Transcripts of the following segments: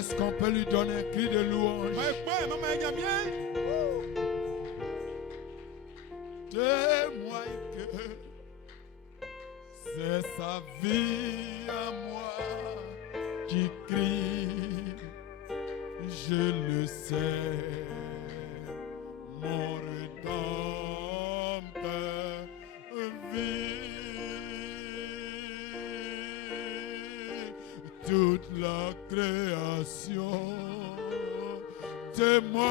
Est-ce qu'on peut lui donner un cri de louange? Témoigne que c'est sa vie à moi qui crie. Je le sais, mon Rédempteur vit. Toute la création témoigne,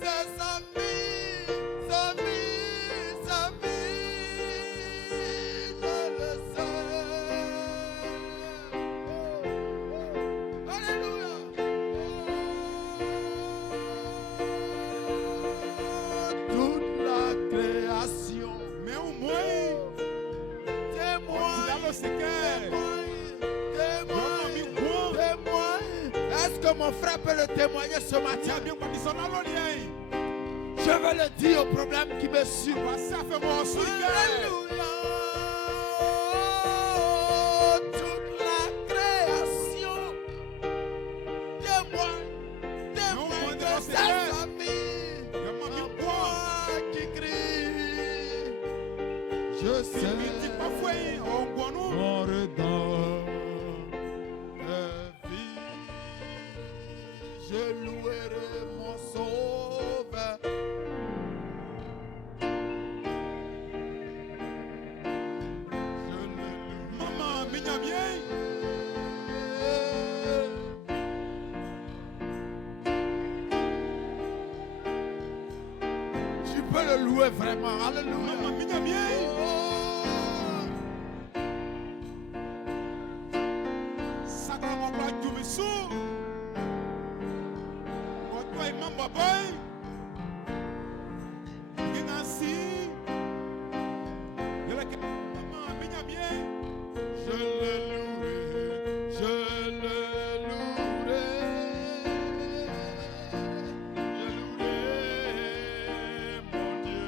c'est sa vie, sa vie, sa vie, je le sais. Alléluia. Toute la création, mais au moins, témoigne, témoigne. Est-ce que mon frère peut le témoigner ce matin? Je vais le dire au problème qui me suit. Alléluia. Toute la création témoigne, témoigne que c'est sa vie en moi qui crie. Je sais mon Rédempteur vit. Je louerai mon sauveur. Je le loue. Maman, mignonne bien. Tu peux le louer vraiment. Alléluia. Maman, mignonne bien. Je le louerai, je le louerai, je louerai mon Dieu.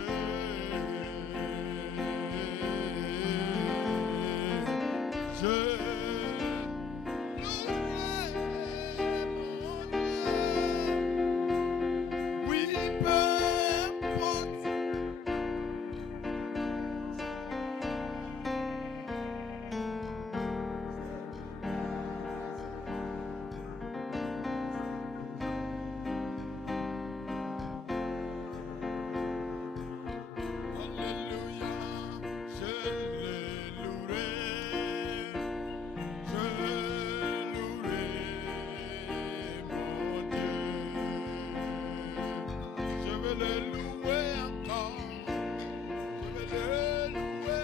Je louerai mon Dieu. Oui, peu importe. Alléluia, je le louerai, mon Dieu. Je vais le louer encore, je vais le louer.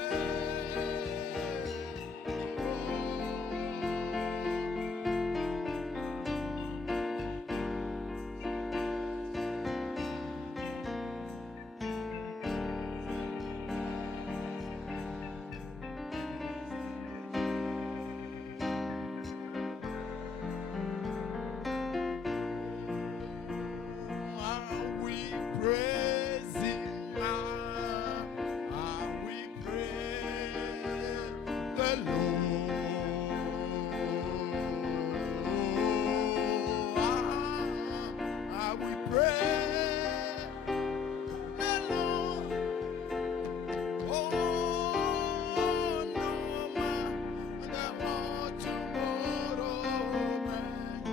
We praise Him, we praise the Lord. We praise the Lord. Oh, no matter what tomorrow brings,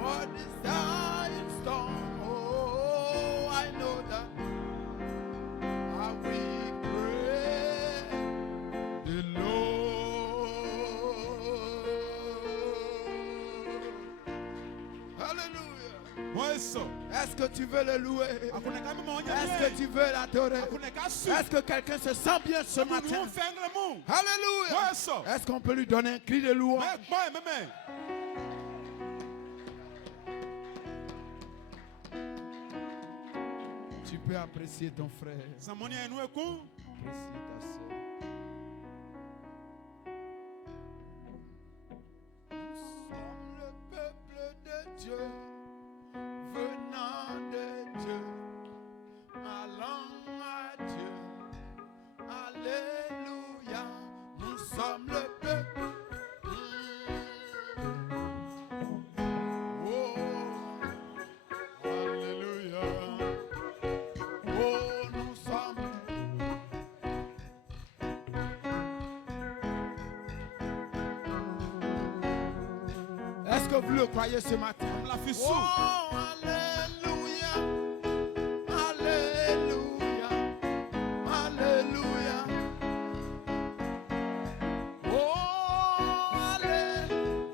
what is that in store? Oh, I know that I will praise the Lord. Alléluia. Est-ce que tu veux le louer? Est-ce que tu veux l'adorer? Est-ce que quelqu'un se sent bien ce matin? Alléluia. Est-ce qu'on peut lui donner un cri de louange? Tu peux apprécier ton frère. Apprécier ta soeur. Nous sommes le peuple de Dieu, venant de Dieu, allant à Dieu. Alléluia. Nous sommes le peuple. Est-ce que vous le croyez ce matin? Oh, alléluia. Alléluia. Alléluia. Oh, alléluia.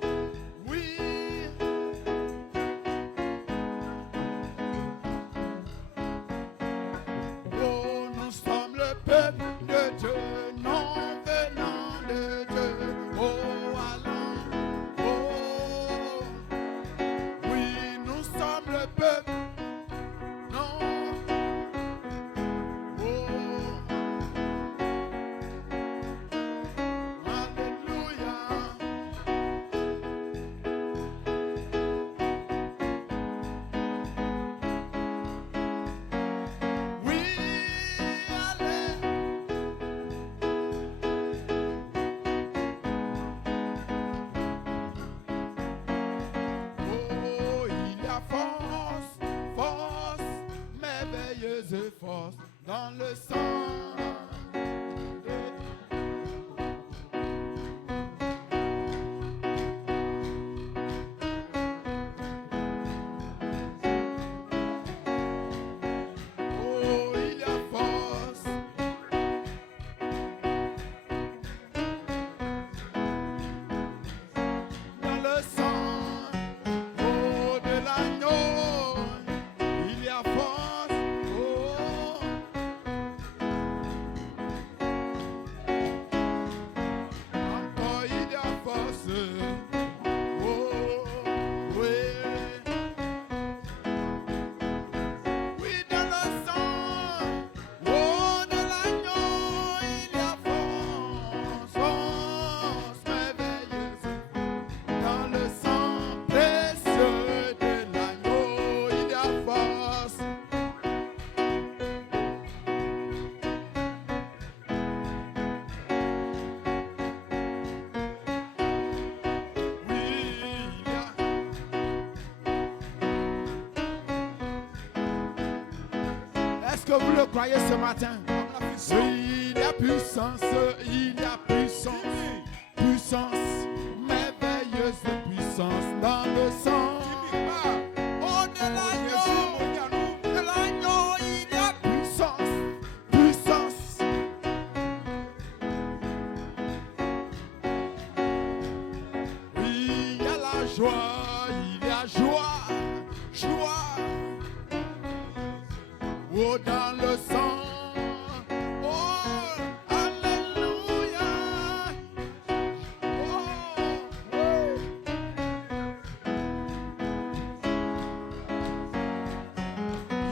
Oh, nous sommes le peuple de Dieu, non venant de Dieu. Oh, alléluia. Oh, oui, nous sommes le peuple, non. Oh, alléluia. Oui, oh, il y a force, force, merveilleuse force dans le sang. Oh, il y a force. Dans le sang, oh, de l'agneau, il y a force, oh. Encore il y a force, oh, oui. Oui, dans le sang, oh, de l'agneau, il y a force, force merveilleuse. Dans le sang précieux de l'agneau, il y a force. Oui, il y a. Est-ce que vous le croyez ce matin? Oui, il y a puissance, il y a puissance, puissance, merveilleuse puissance dans le sang. Oh, de l'agneau, il y a puissance, puissance. Oui, il y a la joie, il y a joie, joie. Oh, dans le sang. Oh, alléluia. Oh, oh.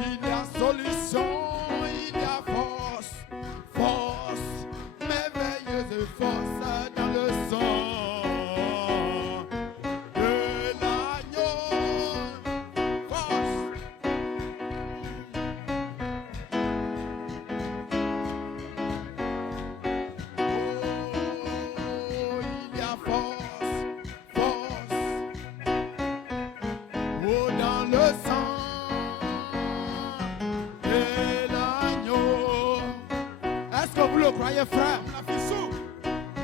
Il y a solution, il y a force, force, merveilleuse force dans le sang de l'agneau. Force. Oh, il y a force, force. Oh, dans le sang de l'agneau. Est-ce que vous le croyez, frère?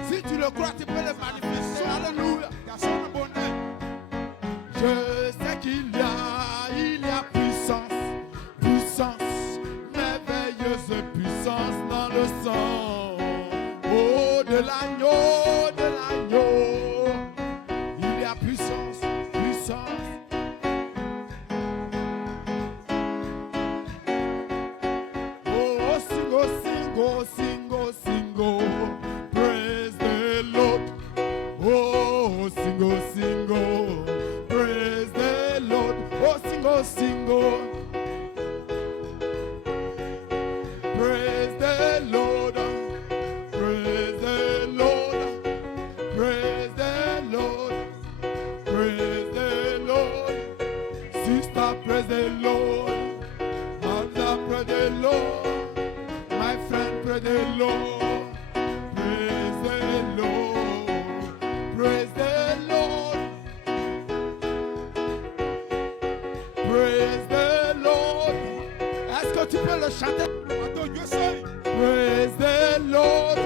Si tu le crois, tu peux le manifester. Alléluia. Je sais qu'il y a puissance, puissance, merveilleuse puissance dans le sang. Oh, de l'agneau, de l'agneau. Il y a puissance, puissance. Oh, sing, oh, sing, oh, sing, oh, sing, oh. Praise the Lord. Oh, sing, oh, sing, oh. Praise the Lord. Oh, sing, oh, sing, oh. Praise the Lord. Praise the Lord. Praise the Lord. Praise the Lord. Sister, praise the Lord. Mother, praise the Lord. My friend, praise the Lord. Praise the Lord. Praise the Lord. Praise the Lord. Est-ce que tu peux le chanter? Praise the Lord.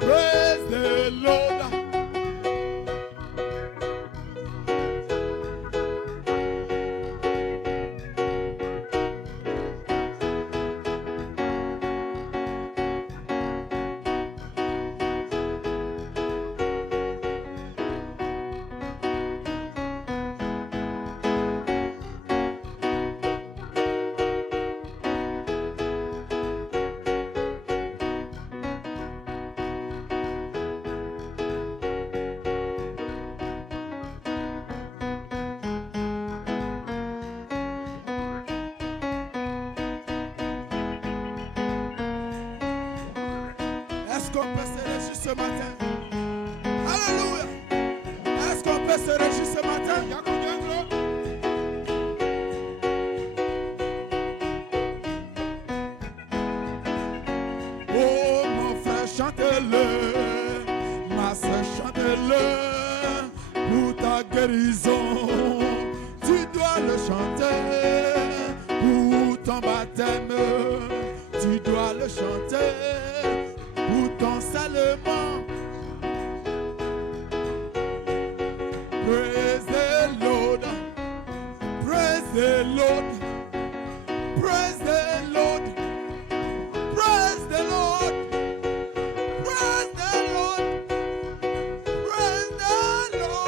Praise the Lord. qu'on peut se réjouir ce matin? Alléluia. Est-ce qu'on peut se réjouir ce matin? Oh mon frère, chante-le. Ma soeur, chante-le. Pour ta guérison, tu dois le chanter. Pour ton baptême, tu dois le chanter. Pour ton salement. Praise the Lord. Praise the Lord. Praise the Lord. Praise the Lord. Praise the Lord. Praise the Lord.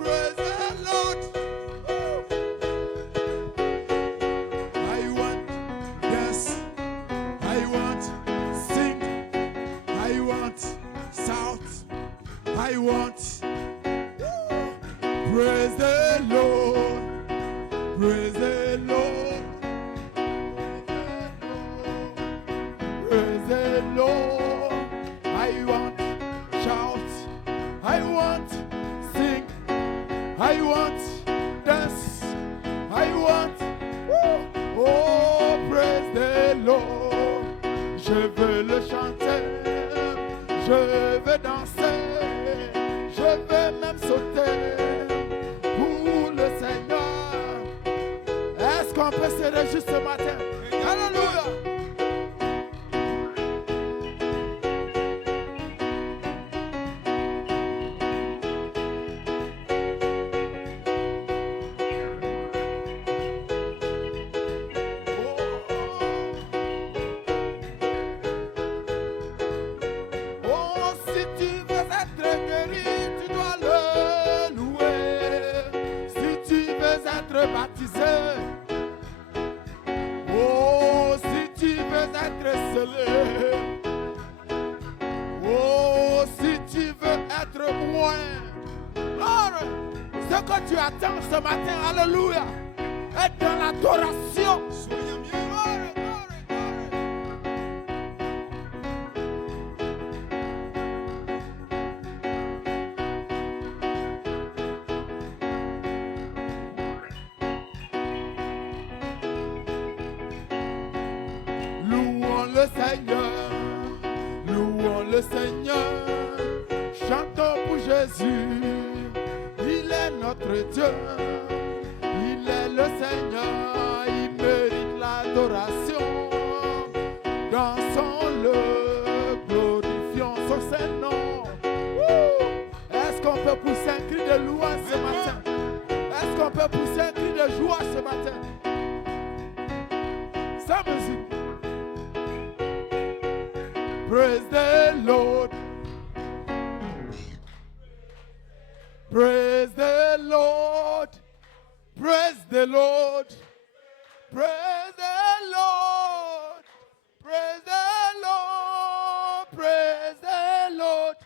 Praise the Lord. I want dance. I want sing. I want shout. I want praise the Lord. Praise the Lord. Praise the Lord. I want shout. I want sing. I want dance. I want oh praise the Lord. Je veux le chanter. Je veux danser. Je veux même sauter pour le Seigneur. Est-ce qu'on peut se réjouir ce matin? Alléluia. Oh, si tu veux être guéri, tu dois le louer. Si tu veux être baptisé, oh, si tu veux être scellé, oh, si tu veux être loin, alors, ce que tu attends ce matin, alléluia, est dans l'adoration. Soyez bien. Louons le Seigneur, louons le Seigneur, chantons pour Jésus, il est notre Dieu, il est le Seigneur, il mérite l'adoration, dansons-le, glorifions son Saint-Nom. Est-ce qu'on peut pousser un cri de louange ce matin? Est-ce qu'on peut pousser un cri de joie ce matin? Sans musique. Praise the Lord. Praise the Lord. Praise the Lord. Praise the Lord. Praise the Lord. Praise the Lord.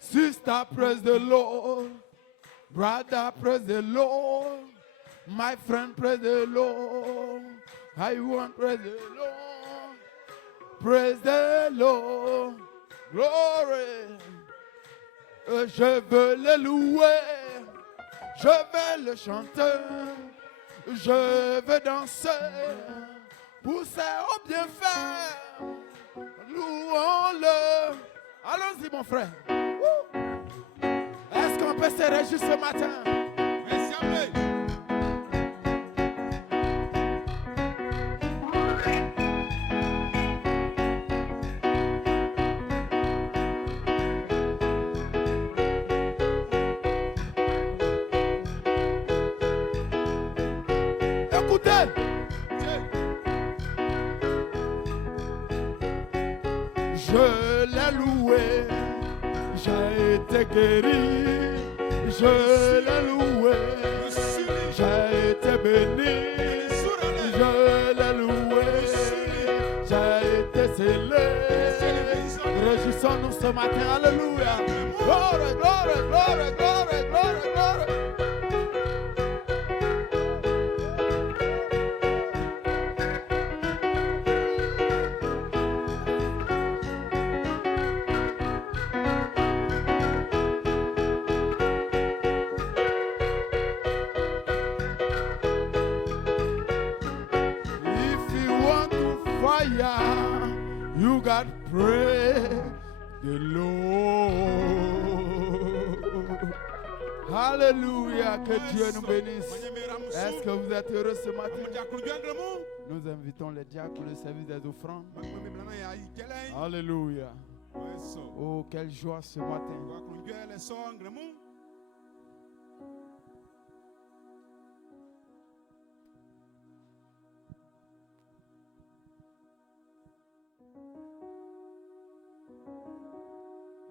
Sister, praise the Lord. Brother, praise the Lord. My friend, praise the Lord. I want praise the Lord. Praise the Lord. Glory. Je veux le louer. Je vais le chanter. Je veux danser. Pousser au bienfait. Louons-le. Allons-y, mon frère. Est-ce qu'on peut se réjouir ce matin? Écoutez. Je l'ai loué, j'ai été guéri, je l'ai loué, j'ai été béni, je l'ai loué, j'ai été scellé. Réjouissons-nous ce matin, alléluia. Gloire, gloire, gloire, gloire, gloire, gloire. fire. You got praise the Lord. Alléluia, que Dieu nous bénisse. Est-ce que vous êtes heureux ce matin? Nous invitons les diacres pour le service des offrandes. Alléluia. Oh, quelle joie ce matin.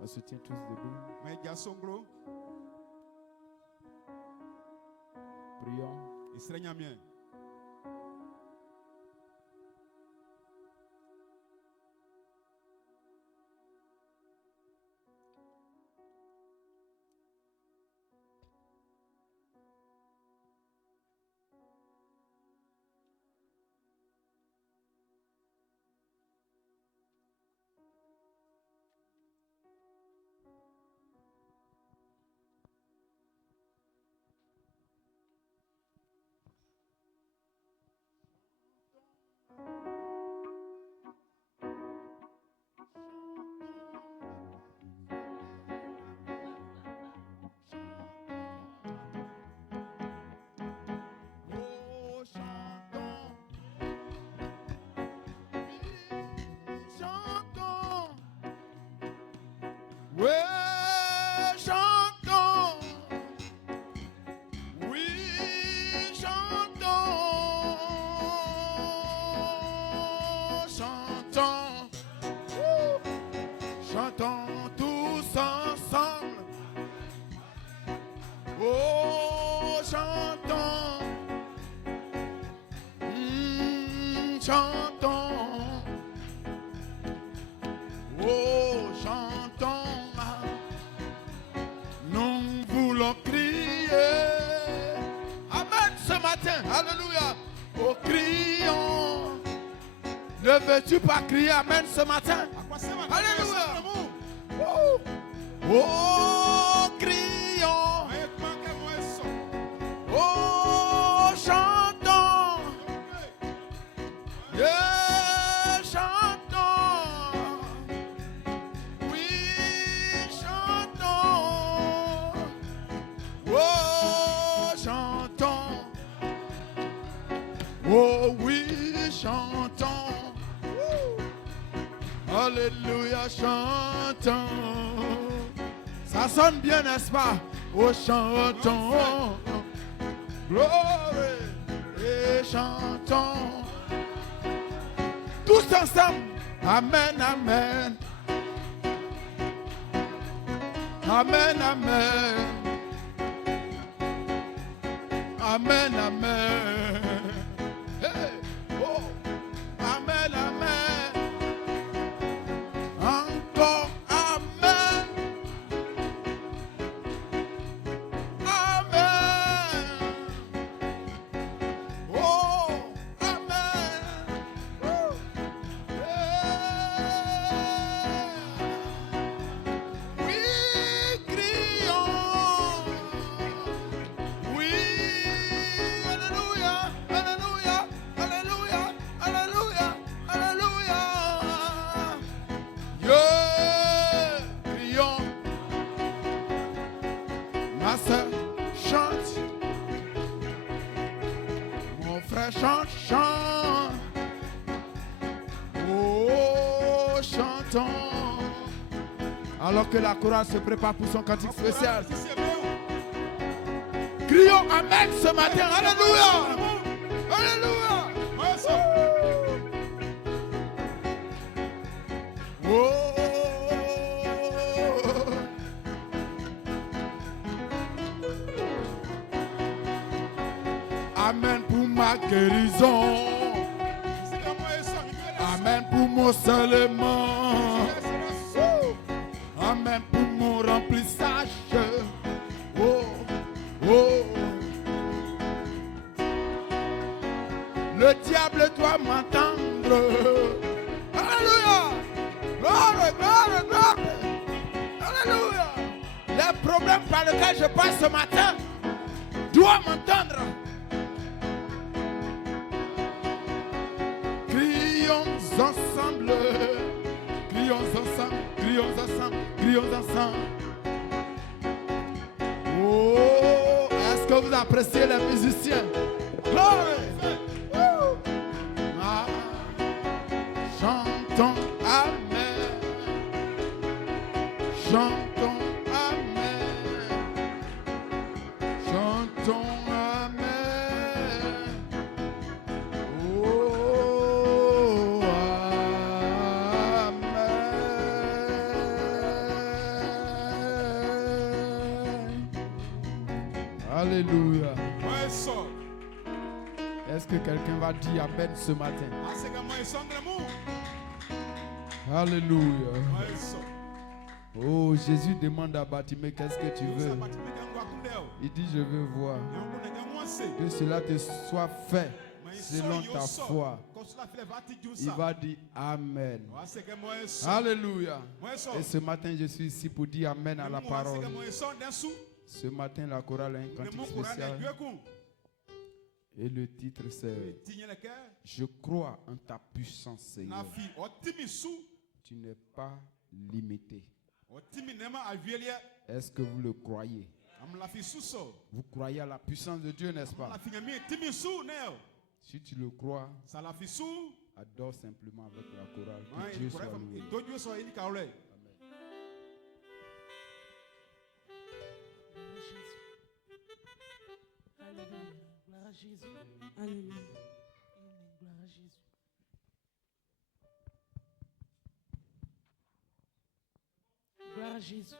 On se tient tous debout. Prions. Oui, chantons. Oui, chantons. Chantons. Chantons tous ensemble. Oh, chantons. Chantons. Oh, chantons. Crier. Amen ce matin. Alléluia. Oh, crions. Ne veux-tu pas crier amen ce matin? Alléluia. Oh, oh crions. Oh, chantons. Yeah, chantons. Oui, chantons. Oh, chantons. Oh, oui, chantons. Alléluia, chantons. Ça sonne bien, n'est-ce pas? Oh, chantons. Gloire et chantons. Tous ensemble. Amen, amen. Amen, amen. Amen, amen. Hey, oh, amen, amen. Encore amen. Amen. Oh, amen. Oh, yeah. Oui, crions. Oui. Alléluia, alléluia, alléluia, alléluia, alléluia. Yeah, crions. Ma soeur chante. Mon frère chante, chante. Oh, chantons. Alors que la chorale se prépare pour son cantique spécial. Crions amen ce matin. Alléluia. Alléluia. Oh. Amen pour ma guérison. Amen pour mon seulement. Amen pour mon remplissage. Oh, oh. Le diable doit m'entendre. Alléluia. Gloire, gloire, gloire. Alléluia. Les problèmes par lesquels je passe ce matin doivent m'entendre. Crions ensemble. Crions ensemble, crions ensemble, crions ensemble. Oh, est-ce que vous appréciez les musiciens? Glory! Ah, chantons Amen. Chantons Amen. Chantons Amen. Oh, Amen. Alléluia. Est-ce que quelqu'un va dire Amen ce matin? Alléluia. Oh, Jésus demande à Bartimée, qu'est-ce que tu veux? Il dit, je veux voir. Que cela te soit fait selon ta foi. Il va dire Amen. Alléluia. Et ce matin, je suis ici pour dire Amen à la parole. Ce matin, la chorale a un cantique spécial. Et le titre c'est Je crois en ta puissance, Seigneur. Tu n'es pas limité. Est-ce que vous le croyez? Vous croyez à la puissance de Dieu, n'est-ce pas? Si tu le crois, adore simplement avec la chorale. Que Dieu soit loué. Amen. Gloire à Jésus. Alléluia. Gloire à Jésus. Gloire à Jésus.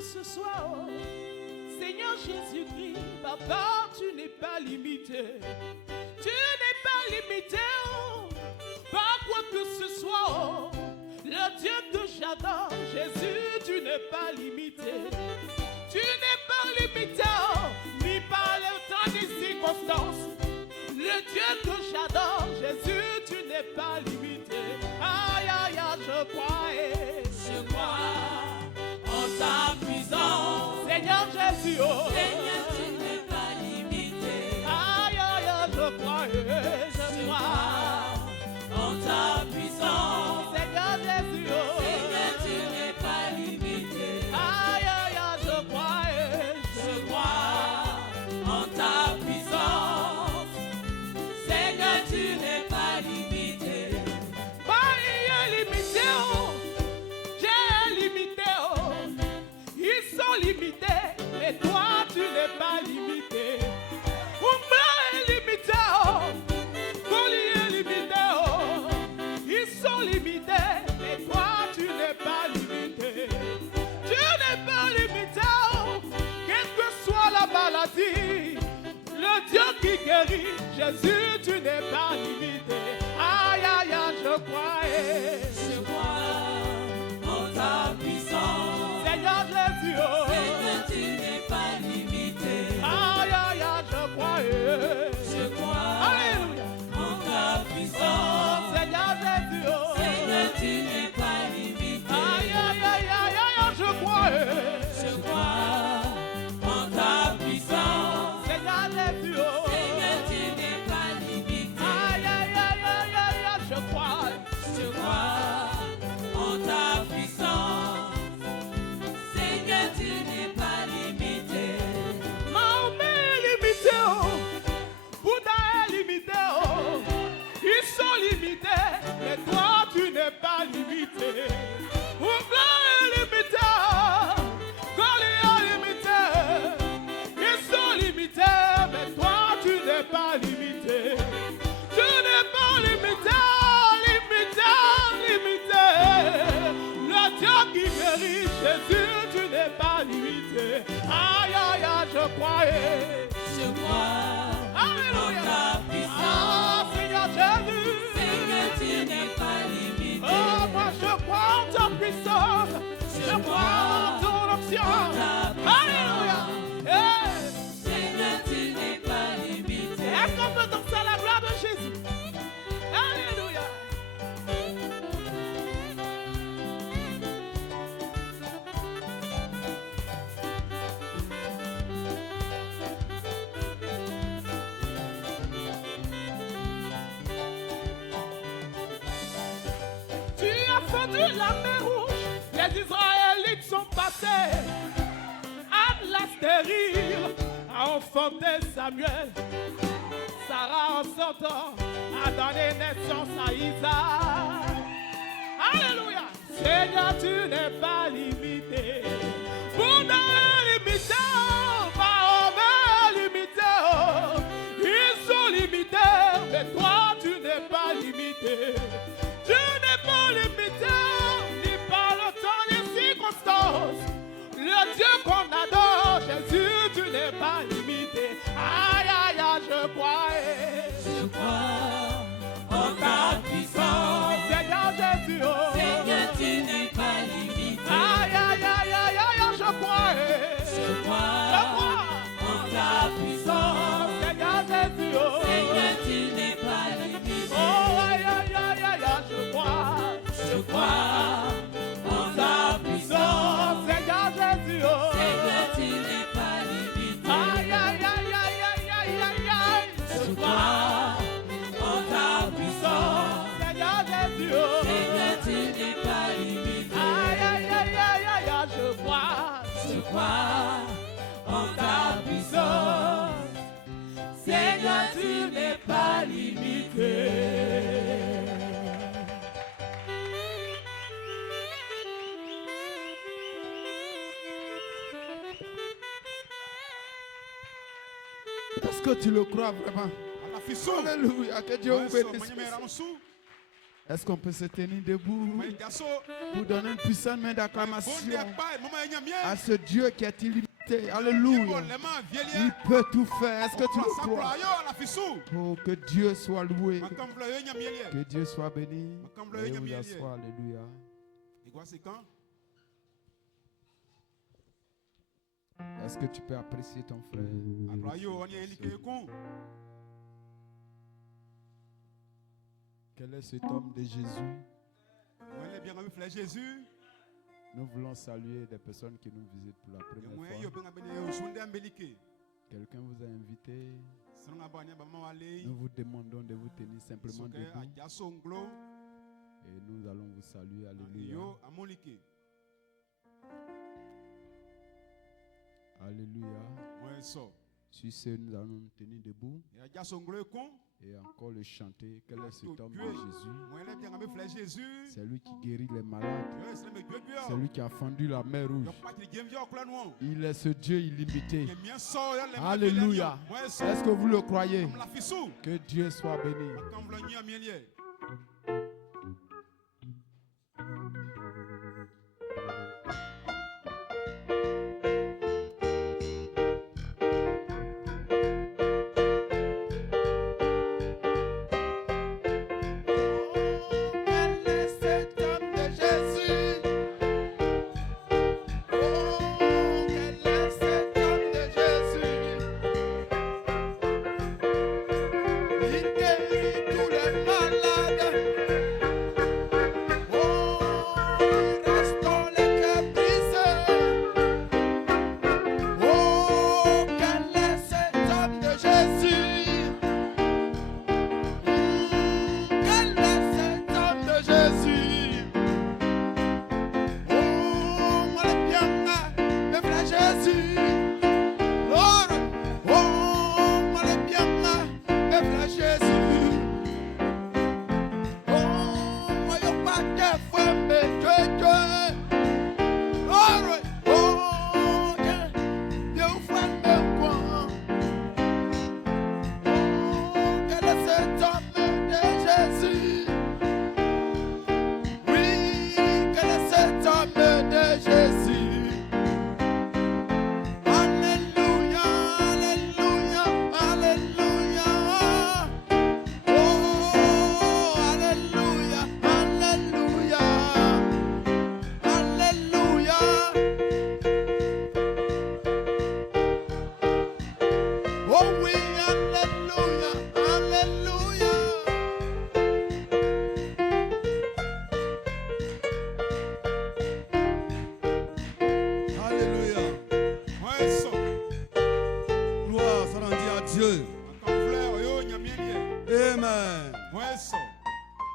Ce soir, oh, Seigneur Jésus-Christ, Papa, tu n'es pas limité. Tu n'es pas limité, oh, par quoi que ce soit, oh, le Dieu que j'adore, Jésus, tu n'es pas limité. Tu n'es pas limité, oh, ni par le temps des circonstances. Le Dieu que j'adore, Jésus, tu n'es pas limité. Aïe, aïe, aïe, je crois en ta puissance. Seigneur Jésus, oh. Seigneur, tu n'es pas limité. Aïe, aïe, aïe, je crois en ta puissance. Seigneur Jésus, oh. Seigneur, tu n'es pas limité. Aïe, aïe, aïe, je crois en ta puissance. Seigneur, tu n'es pas limité. Pas limité, oh. Limité, mais toi tu n'es pas limité. Oumba est limité, oh. Goli est limité, oh. Ils sont limités, mais toi tu n'es pas limité. Tu n'es pas limité, oh. Quelle que soit la maladie, le Dieu qui guérit, Jésus, tu n'es pas limité. Aïe, aïe, aïe, je crois en ta puissance. Seigneur Jésus, oh. Seigneur, tu n'es pas limité. Aïe, aïe, aïe, je crois Alléluia. En ta puissance. Seigneur Jésus, oh. Seigneur, tu n'es pas limité. Aïe, aïe, aïe, aïe, aïe, je crois en ta puissance. Seigneur Jésus, oh. Seigneur, tu n'es pas limité. Aïe, aïe, aïe, aïe, aïe, je crois en ta puissance. Seigneur, tu n'es pas limité. Mahomet est limité, oh. Bouddha est limité, oh. Ils sont limités, mais toi tu n'es pas limité. Oubla est limité, Goli est limité. Ils sont limités, mais toi tu n'es pas limité. Tu n'es pas limité, limité. Le Dieu qui guérit, Jésus, tu n'es pas limité. Aïe, aïe, aïe, je crois. Alléluia. En ta puissance. fendu la mer rouge, les Israélites sont passés. Anne la stérile a enfanté Samuel. Sarah en sortant a donné naissance à Isaac. Alléluia. Seigneur, tu n'es pas limité. Pour ne limiter, pas me limiter. Ils sont limités, mais toi tu n'es pas limité. Tu n'es pas limité, ni par le temps, ni circonstances. Le Dieu qu'on adore, Jésus, tu n'es pas limité. Aïe, aïe, aïe, je crois en ta puissance. Seigneur Jésus, oh. Seigneur, tu n'es pas limité. Aïe, aïe, aïe, aïe, aïe, je crois en ta puissance. Seigneur Jésus, oh. Seigneur, tu n'es pas limité. Oh, aïe, aïe, aïe, aïe, je crois en ta puissance. Seigneur Jésus, oh. Seigneur, tu n'es pas limité. Aïe, aïe, aïe, aïe, aïe, aïe, aïe, aïe. Je crois en ta puissance. Seigneur Jésus, oh. Seigneur, tu n'es pas limité. Aïe, aïe, aïe, aïe, aïe, je crois en ta puissance. Seigneur, tu n'es pas limité. Est-ce que tu le crois vraiment? Alléluia, que Dieu vous bénisse. Est-ce qu'on peut se tenir debout pour donner une puissante main d'acclamation à ce Dieu qui est illimité? Alléluia. Il peut tout faire. Est-ce que tu le crois? Oh, que Dieu soit loué. Que Dieu soit béni. Alléluia. Alléluia. Est-ce que tu peux apprécier ton frère? Quel est cet homme de Jésus? Nous voulons saluer des personnes qui nous visitent pour la première fois. Quelqu'un vous a invité. Nous vous demandons de vous tenir simplement debout. Et nous allons vous saluer. Alléluia. Alléluia. Si c'est nous allons nous tenir debout et encore le chanter. Quel est cet homme de Jésus? C'est lui qui guérit les malades. C'est lui qui a fendu la mer rouge. Il est ce Dieu illimité. Alléluia. Est-ce que vous le croyez? Que Dieu soit béni. Amen.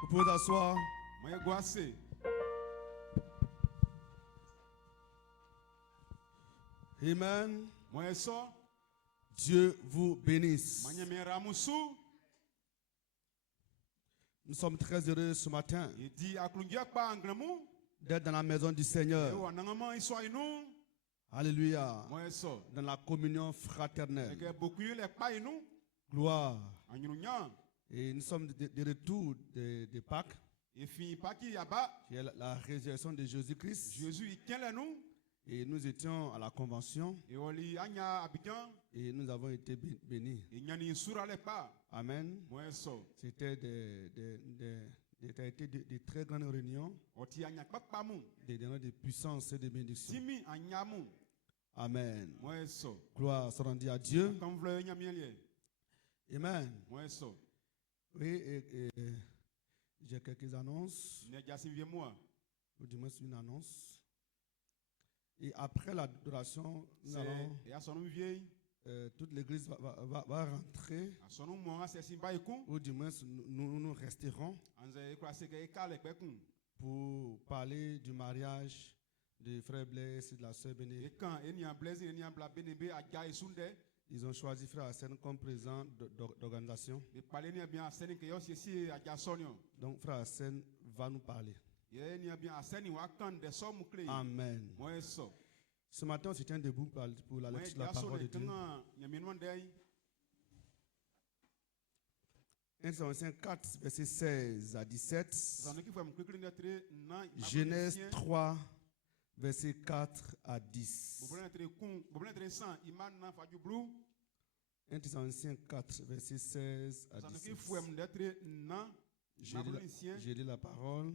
Vous pouvez asseoir. Amen. Moi ça. Dieu vous bénisse. Nous sommes très heureux ce matin d'être dans la maison du Seigneur. Alléluia. Dans la communion fraternelle. Gloire. Et nous sommes de retour de Pâques. Qui est la résurrection de Jésus-Christ. Et nous étions à la convention. Et nous avons été bénis. Amen. C'était de très grandes réunions. Des réunions de puissance et de bénédiction. Amen. Gloire soit rendue à Dieu. Amen. Oui, j'ai quelques annonces. Ou du moins une annonce. Et après l'adoration, nous allons, toute l'église va rentrer. Ou du moins nous resterons pour parler du mariage de frère Blaise et de la sœur Béné. Ils ont choisi frère Hassan comme président d'organisation. Donc frère Hassan va nous parler. Amen. Ce matin, on se tient debout pour la lecture de la parole de Dieu. 1 Corinthiens 4, verset 16 à 17. Genèse 3, verset 4 à 10. 1 Corinthiens 4, verset 16 à 17. J'ai lu la parole.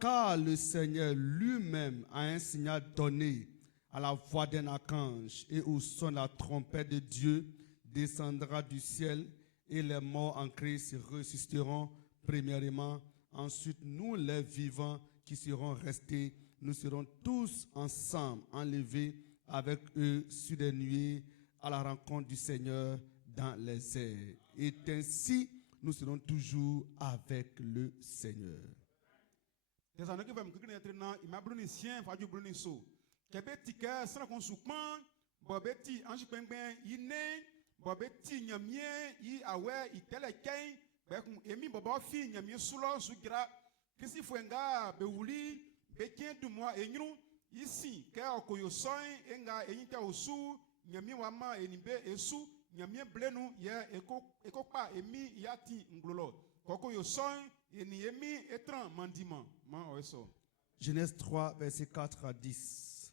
Car le Seigneur lui-même a un signal donné à la voix d'un archange et au son de la trompette de Dieu descendra du ciel et les morts en Christ ressusciteront premièrement. Ensuite, nous les vivants qui serons restés, nous serons tous ensemble enlevés avec eux sur des nuées à la rencontre du Seigneur dans les airs. Et ainsi, nous serons toujours avec le Seigneur. Genèse 3, verset 4 à 10.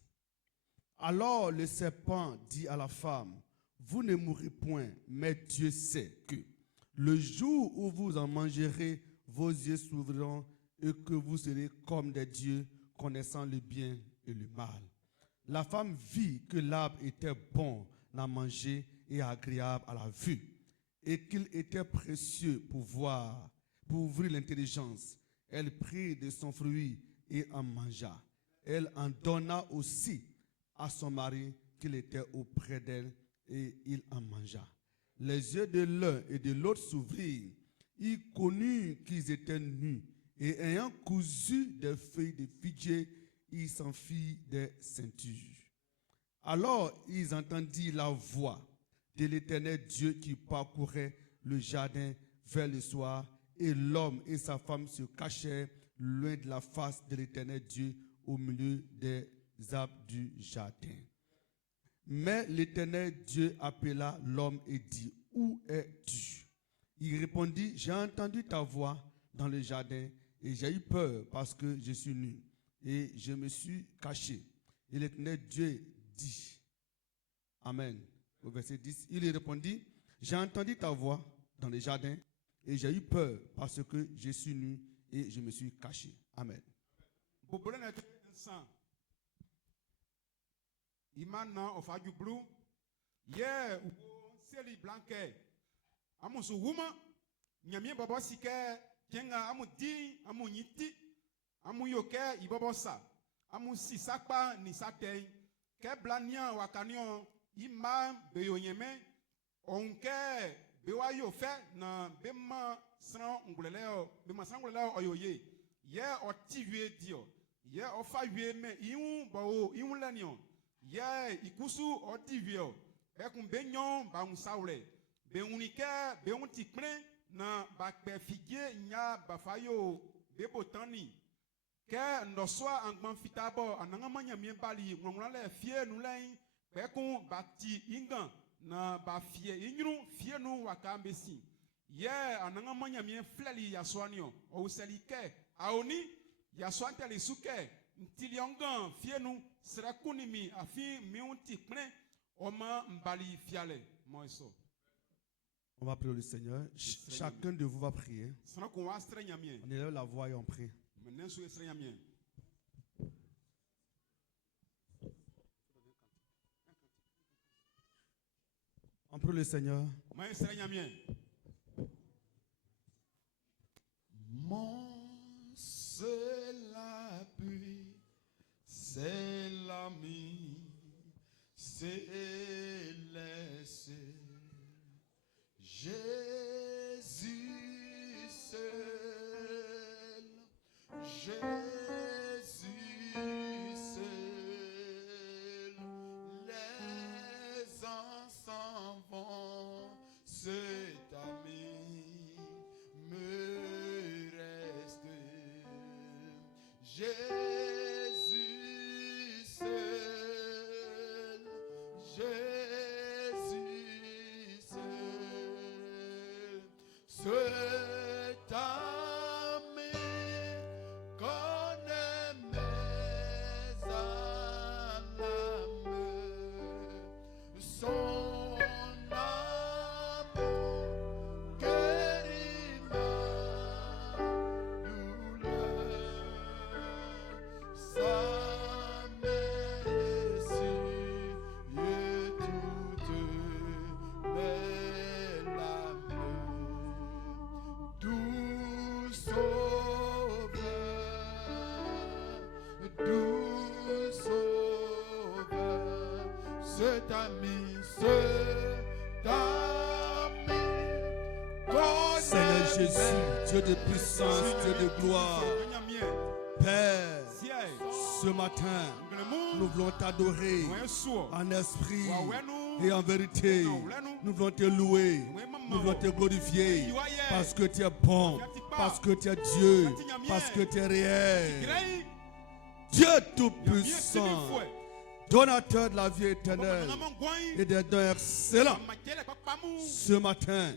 Alors le serpent dit à la femme, vous ne mourrez point, mais Dieu sait que le jour où vous en mangerez, vos yeux s'ouvriront et que vous serez comme des dieux, connaissant le bien et le mal. La femme vit que l'arbre était bon à manger et agréable à la vue, et qu'il était précieux pour voir, pour ouvrir l'intelligence. Elle prit de son fruit et en mangea. Elle en donna aussi à son mari qu'il était auprès d'elle, et il en mangea. Les yeux de l'un et de l'autre s'ouvrirent. Ils connurent qu'ils étaient nus, et ayant cousu des feuilles de figuier, ils s'en firent des ceintures. Alors ils entendirent la voix de l'Éternel Dieu qui parcourait le jardin vers le soir, et l'homme et sa femme se cachèrent loin de la face de l'Éternel Dieu au milieu des arbres du jardin. Mais l'Éternel Dieu appela l'homme et dit, où es-tu? Il répondit, j'ai entendu ta voix dans le jardin et j'ai eu peur parce que je suis nu et je me suis caché. Et l'Éternel Dieu dit, Amen. Au verset 10, il répondit, j'ai entendu ta voix dans le jardin et j'ai eu peur parce que je suis nu et je me suis caché. Amen. Imana of Agublu, yeah, Seli Blanque, Amusu Wuma, Nyami Babosike, Kenga Amudi, Amuniti, Amuyoke, Ibobosa, Amusi Sakpa, Nisate, Keblania, Wakanyon, Imam, Beyoyeme, Onke, Bewayo Fe, na Bema San Unguleo, Bema Sanguleo Oyoye, yeah, or TV Dio. Ye ofa yue me iun bo iun lanio. Ye ikusu otivio. Be kun benyon ba un saule. Be unike be un tikpre na ba pe figie nya ba fayo be botani. Ke ndo soa angban fitabo ananga manya mien bali ngomla le fie nu lain be kun ba ti ingan na ba fie inyru fie nu wakambe si. Ye ananga manya mien fleli ya soanio o selike aoni ya soante li suke ntiliongan fie nu serakuni mi afi mi unti pren oma mbali fiale moiso. On va prier le Seigneur. Chacun de vous va prier. On élève la voix et on prie. On prie le Seigneur. Mon seul appui, c'est l'ami, c'est laissé. Jésus seul, Jésus seul, les ans s'en vont, cet ami me reste. Jésus seul, Jésus seul, cet ami connaît mes âmes, son amour guérit ma douleur, sa merci et toute belle âme, doux sauveur, cet ami, Seigneur Jésus, Dieu de puissance, Dieu de gloire, Père, ce matin, nous voulons t'adorer en esprit et en vérité. Nous voulons te louer, nous voulons te glorifier parce que tu es bon, parce que tu es Dieu, parce que tu es réel. Dieu tout-puissant, donateur de la vie éternelle et des dons excellents. Ce matin,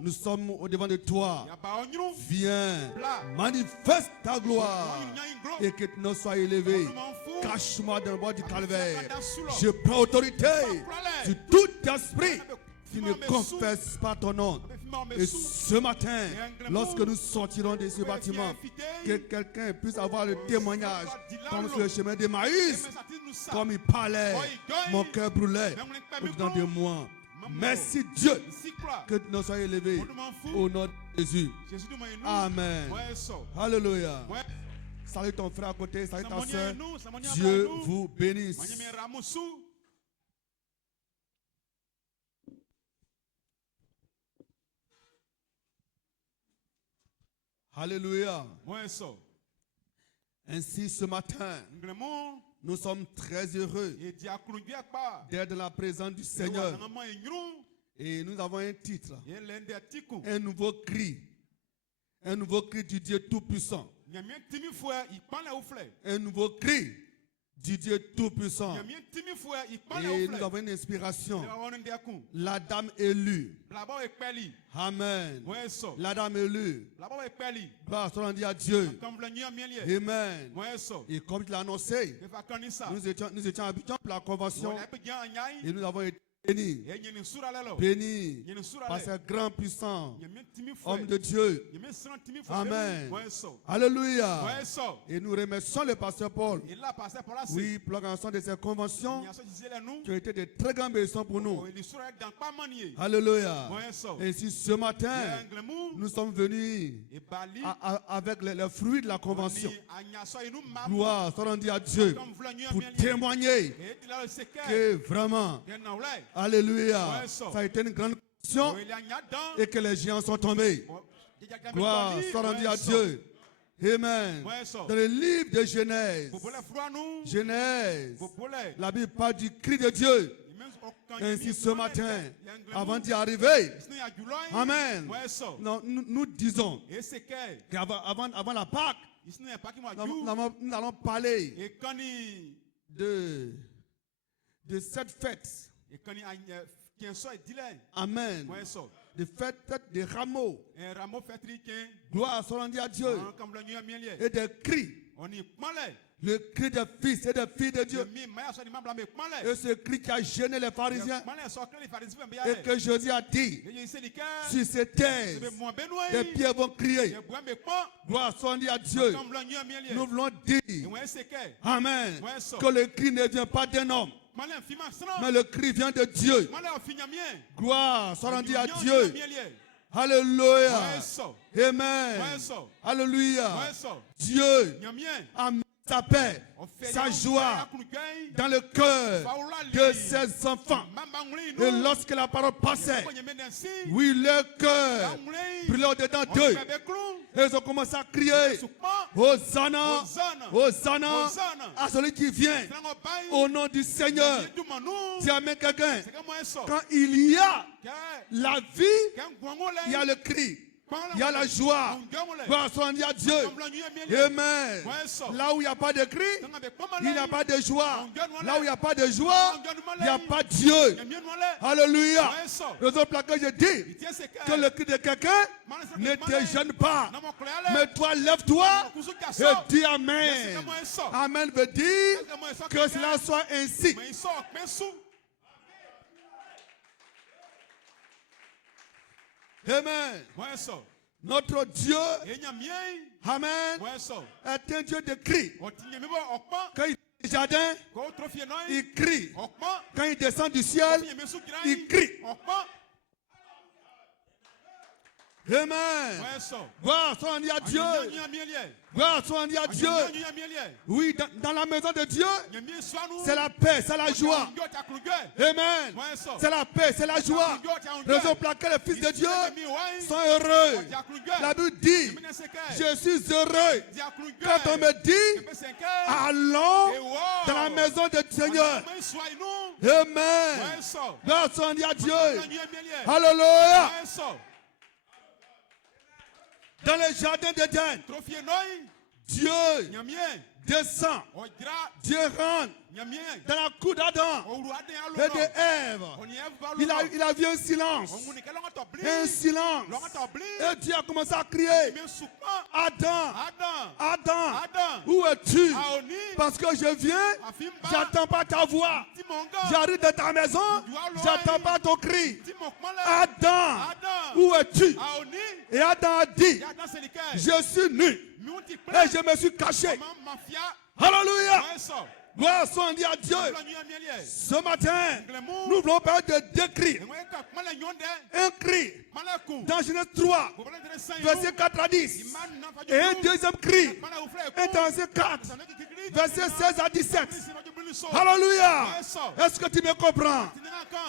nous sommes au devant de toi. Viens, manifeste ta gloire et que ton nom soit élevé. Cache-moi dans le bois du calvaire. Je prends autorité sur tout esprit qui ne confesse pas ton nom. Et ce matin, lorsque nous sortirons de ce bâtiment, que quelqu'un puisse avoir le témoignage comme sur le chemin de Maïs, comme il parlait, mon cœur brûlait au-dedans de moi. Merci Dieu, que ton nom soit élevé au nom de Jésus. Amen. Alléluia. Salut ton frère à côté, salut ta soeur. Dieu vous bénisse. Alléluia. Ainsi ce matin, nous sommes très heureux d'être dans la présence du Seigneur. Et nous avons un titre, un nouveau cri du Dieu Tout-Puissant. Un nouveau cri du Dieu Tout-Puissant. Et nous avons une inspiration. La dame élue. Amen. La dame élue. Grâce à Dieu. Amen. Et comme il l'a annoncé, nous étions habitants pour la convention. Et nous avons été bénis par ce grand puissant homme de Dieu. Amen. Alléluia. Et nous remercions le pasteur Paul. Oui, pour l'organisation de ces conventions qui ont été de très grandes bénédictions pour nous. Alléluia. Et si ce matin, nous sommes venus avec les fruits de la convention. Gloire soit rendue à Dieu pour témoigner que vraiment, alléluia, ça a été une grande convention et que les géants sont tombés. Gloire soit rendue à Dieu. Amen. Dans le livre de Genèse, la Bible parle du cri de Dieu. Ainsi ce matin, avant d'y arriver, amen, nous disons qu'avant la Pâque, nous allons parler de cette fête. Amen. De fête des rameaux. Gloire soit rendue à Dieu. Et des cris. Le cri des fils et des filles de Dieu. Et ce cri qui a gêné les pharisiens. Et que Jésus a dit, sur ces terres, les pierres vont crier. Gloire soit rendue à Dieu. Nous voulons dire, amen, que le cri ne vient pas d'un homme, mais le cri vient de Dieu. Gloire soit rendue à Dieu. Alléluia. Amen. Alléluia. Dieu a mis sa paix, sa joie dans le cœur de ses enfants. Et lorsque la parole passait, oui, leur cœur brûlait au-dedans d'eux. Et ils ont commencé à crier, Hosanna, Hosanna à celui qui vient au nom du Seigneur. Dis amen quelqu'un. Quand il y a la vie, il y a le cri. Il y a la joie. Gloire soit à Dieu. Amen. Là où il n'y a pas de cri, il n'y a pas de joie. Là où il n'y a pas de joie, il n'y a pas de Dieu. Alléluia. Raison pour laquelle je dis que le cri de quelqu'un ne te gêne pas. Mais toi, lève-toi et dis Amen. Amen veut dire que cela soit ainsi. Amen. Notre Dieu, amen, est un Dieu de cris. Quand il est au jardin, il crie. Quand il descend du ciel, il crie. Amen. Gloire soit à Dieu. Gloire soit à Dieu. Oui, dans la maison de Dieu, c'est la paix, c'est la joie. Amen. C'est la paix, c'est la joie. Raison pour laquelle les fils de Dieu sont heureux. La Bible dit, je suis heureux quand on me dit, allons dans la maison du Seigneur. Amen. Gloire soit à Dieu. Alléluia. Dans le jardin d'Éden, Dieu descend, Dieu rentre dans la cour d'Adam et de Ève. Il a vu un silence. Un silence. Et Dieu a commencé à crier, Adam, Adam, où es-tu? Parce que je viens, j'attends pas ta voix. J'arrive de ta maison, j'attends pas ton cri. Adam, où es-tu? Et Adam a dit, je suis nu et je me suis caché. Alléluia. Gloire soit à Dieu. Ce matin, nous voulons parler de deux cris. Un cri dans Genèse 3, verset 4 à 10. Et un deuxième cri, dans Genèse 4, verset 16 à 17. Alléluia. Est-ce que tu me comprends?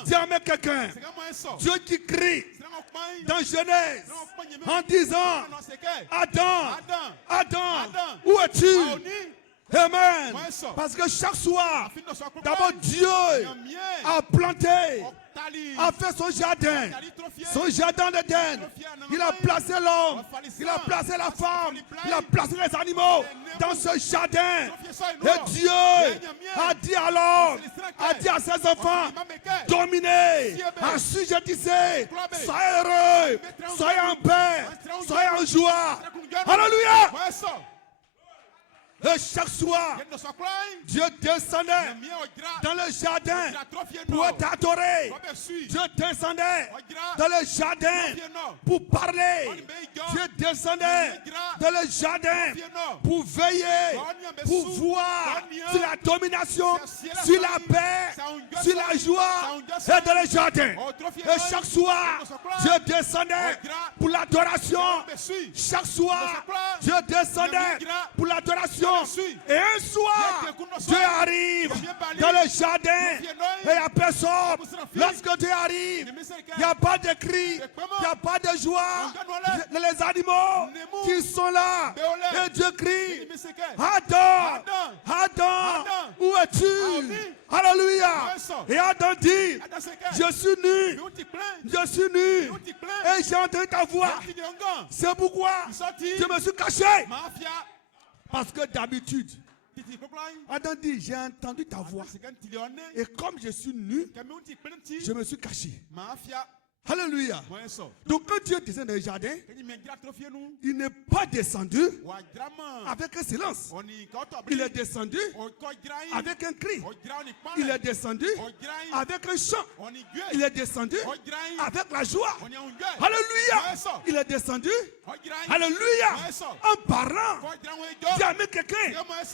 Dis à quelqu'un. Dieu qui crie dans Genèse en disant, Adam, Adam, où es-tu? Amen. Parce que chaque soir, d'abord Dieu a planté, a fait son jardin d'Éden. Il a placé l'homme, il a placé la femme, il a placé les animaux dans ce jardin. Et Dieu a dit à l'homme, a dit à ses enfants, dominez, assujettissez, soyez heureux, soyez en paix, soyez en joie. Alléluia. Et chaque soir, Dieu descendait dans le jardin pour t'adorer. Dieu descendait dans le jardin pour parler. Dieu descendait dans le jardin pour veiller, pour voir sur la domination, sur la paix, sur la joie et dans le jardin. Et chaque soir, Dieu descendait pour l'adoration. Chaque soir, Dieu descendait pour l'adoration. Et un soir, Dieu arrive dans le jardin et il n'y a personne. Lorsque Dieu arrive, il n'y a pas de cri, il n'y a pas de joie. Les animaux animaux qui sont là. Et Dieu crie, Adam, Adam, où es-tu? Alléluia. Et Adam dit, je suis nu. Je suis nu. Et j'ai entendu ta voix. C'est pourquoi je me suis caché. Parce que d'habitude, Adam dit, j'ai entendu ta voix. Et comme je suis nu, je me suis caché. Alléluia. Donc quand Dieu descend dans le jardin, il n'est pas descendu avec un silence. Il est descendu avec un cri. Il est descendu avec un chant. Il est descendu avec la joie. Alléluia. Il est descendu. Alléluia. En parlant. Jamais quelqu'un.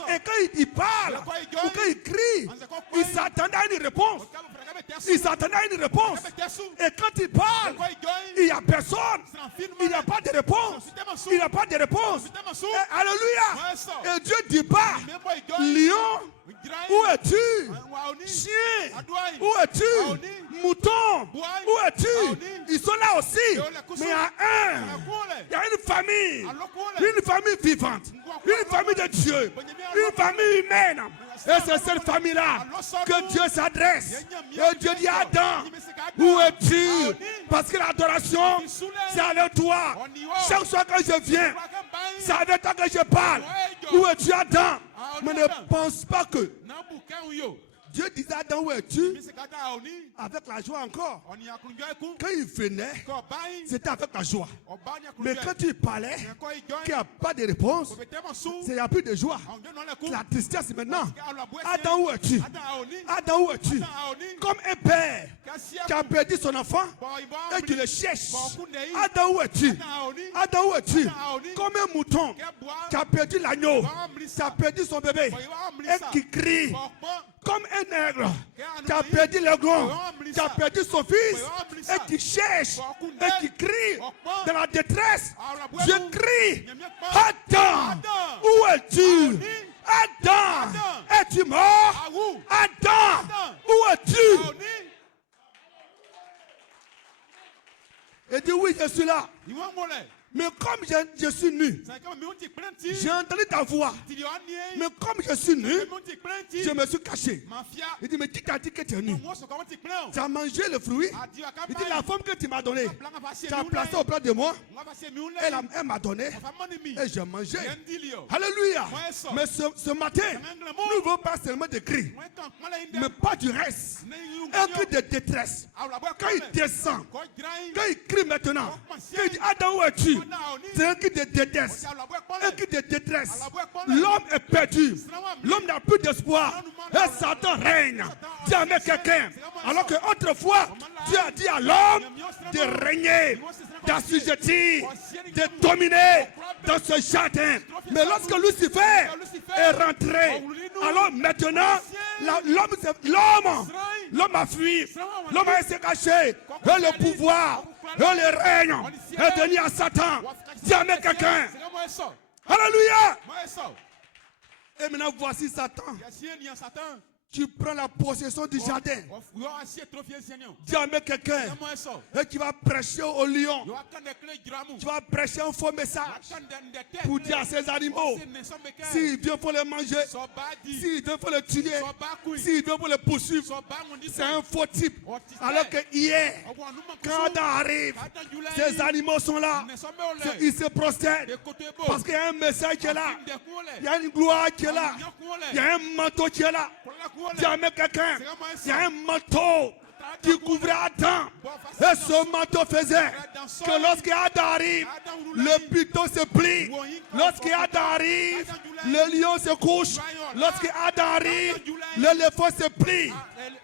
Et quand il parle, ou quand il crie, il s'attendait à une réponse. Il s'attendait à une réponse. Et quand il parle, il n'y a personne. Il n'y a pas de réponse. Il n'y a pas de réponse. Et, alléluia. Et Dieu ne dit pas, lion, où es-tu? Chien, où es-tu? Mouton, où es-tu? Ils sont là aussi. Mais il y a il y a une famille vivante, une famille de Dieu, une famille humaine. Et c'est cette famille-là que Dieu s'adresse. Et Dieu dit, Adam, où es-tu? Parce que l'adoration, c'est avec toi. Chaque fois que je viens, c'est avec toi que je parle. Où es-tu, Adam? Mais ne pense pas que Dieu disait, Adam, où es-tu? Avec la joie encore. Quand il venait, c'était avec la joie. Mais quand tu parlais, qu'il n'y a pas de réponse, il n'y a plus de joie. La tristesse maintenant. Adam, où es-tu? Adam, où es-tu? Comme un père qui a perdu son enfant et qui le cherche. Adam, où es-tu? Adam, où es-tu? Comme un mouton qui a perdu l'agneau, qui a perdu son bébé et qui crie. Comme un nègre qui a perdu le gland, qui a perdu son fils et qui cherche et qui crie dans la détresse. Je crie, Adam, où es-tu? Adam, es-tu mort? Adam, où es-tu? Et dit, oui, je suis là. Mais comme je suis nu, j'ai entendu ta voix. Mais comme je suis nu, je me suis caché. Il dit, mais qui t'a dit que tu es nu? Tu as mangé le fruit. Il dit, la femme que tu m'as donnée, tu as placé auprès de moi. Elle m'a donné. Et j'ai mangé. Alléluia. Mais ce matin, nous ne voulons pas seulement des cris, mais pas du reste. Un cri de détresse. Quand il descend, quand il crie maintenant, quand il dit, Adam, où es-tu? C'est un cri de détresse. Un cri de détresse. L'homme est perdu. L'homme n'a plus d'espoir. Et Satan règne. Dis avec quelqu'un. Alors que autrefois, Dieu a dit à l'homme de régner, d'assujettir, de dominer dans ce jardin. Mais lorsque Lucifer est rentré, alors maintenant, l'homme a fui. L'homme a essayé de cacher. Et le pouvoir, et le règne est donné à Satan. Dis avec quelqu'un. Alléluia. Et maintenant, voici Satan. Tu prends la possession du jardin. Dis avec quelqu'un. Et tu vas prêcher au lion. Tu vas prêcher un faux message pour dire à ces animaux, s'ils viennent pour les manger, s'ils viennent pour les tuer, s'ils viennent pour les poursuivre, c'est un faux type. Alors que hier, quand Adam arrive, ces animaux sont là. Ils se prosternent parce qu'il y a un message qui est là. Il y a une gloire qui est là. Il y a un manteau qui est là. Jamais quelqu'un, il y a un manteau qui couvrait Adam. Et ce manteau faisait que lorsqu'Adam arrive, le buteau se plie. Lorsqu'Adam arrive, le lion se couche. Lorsqu'Adam arrive, l'éléphant se plie.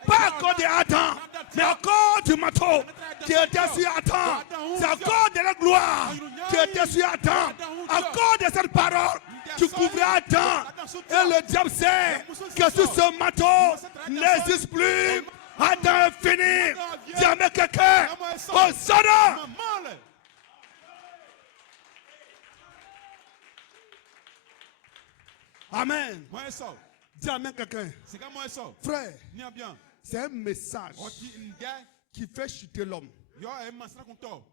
Pas à cause d'Adam, mais à cause du manteau qui était sur Adam. C'est à cause de la gloire qui était sur Adam. À cause de cette parole qui couvrait Adam. Et le diable sait que sur ce manteau n'existe plus. Adam est fini. Dis avec quelqu'un. Hosanna. Amen. Dis avec quelqu'un. Frère, c'est un message qui fait chuter l'homme.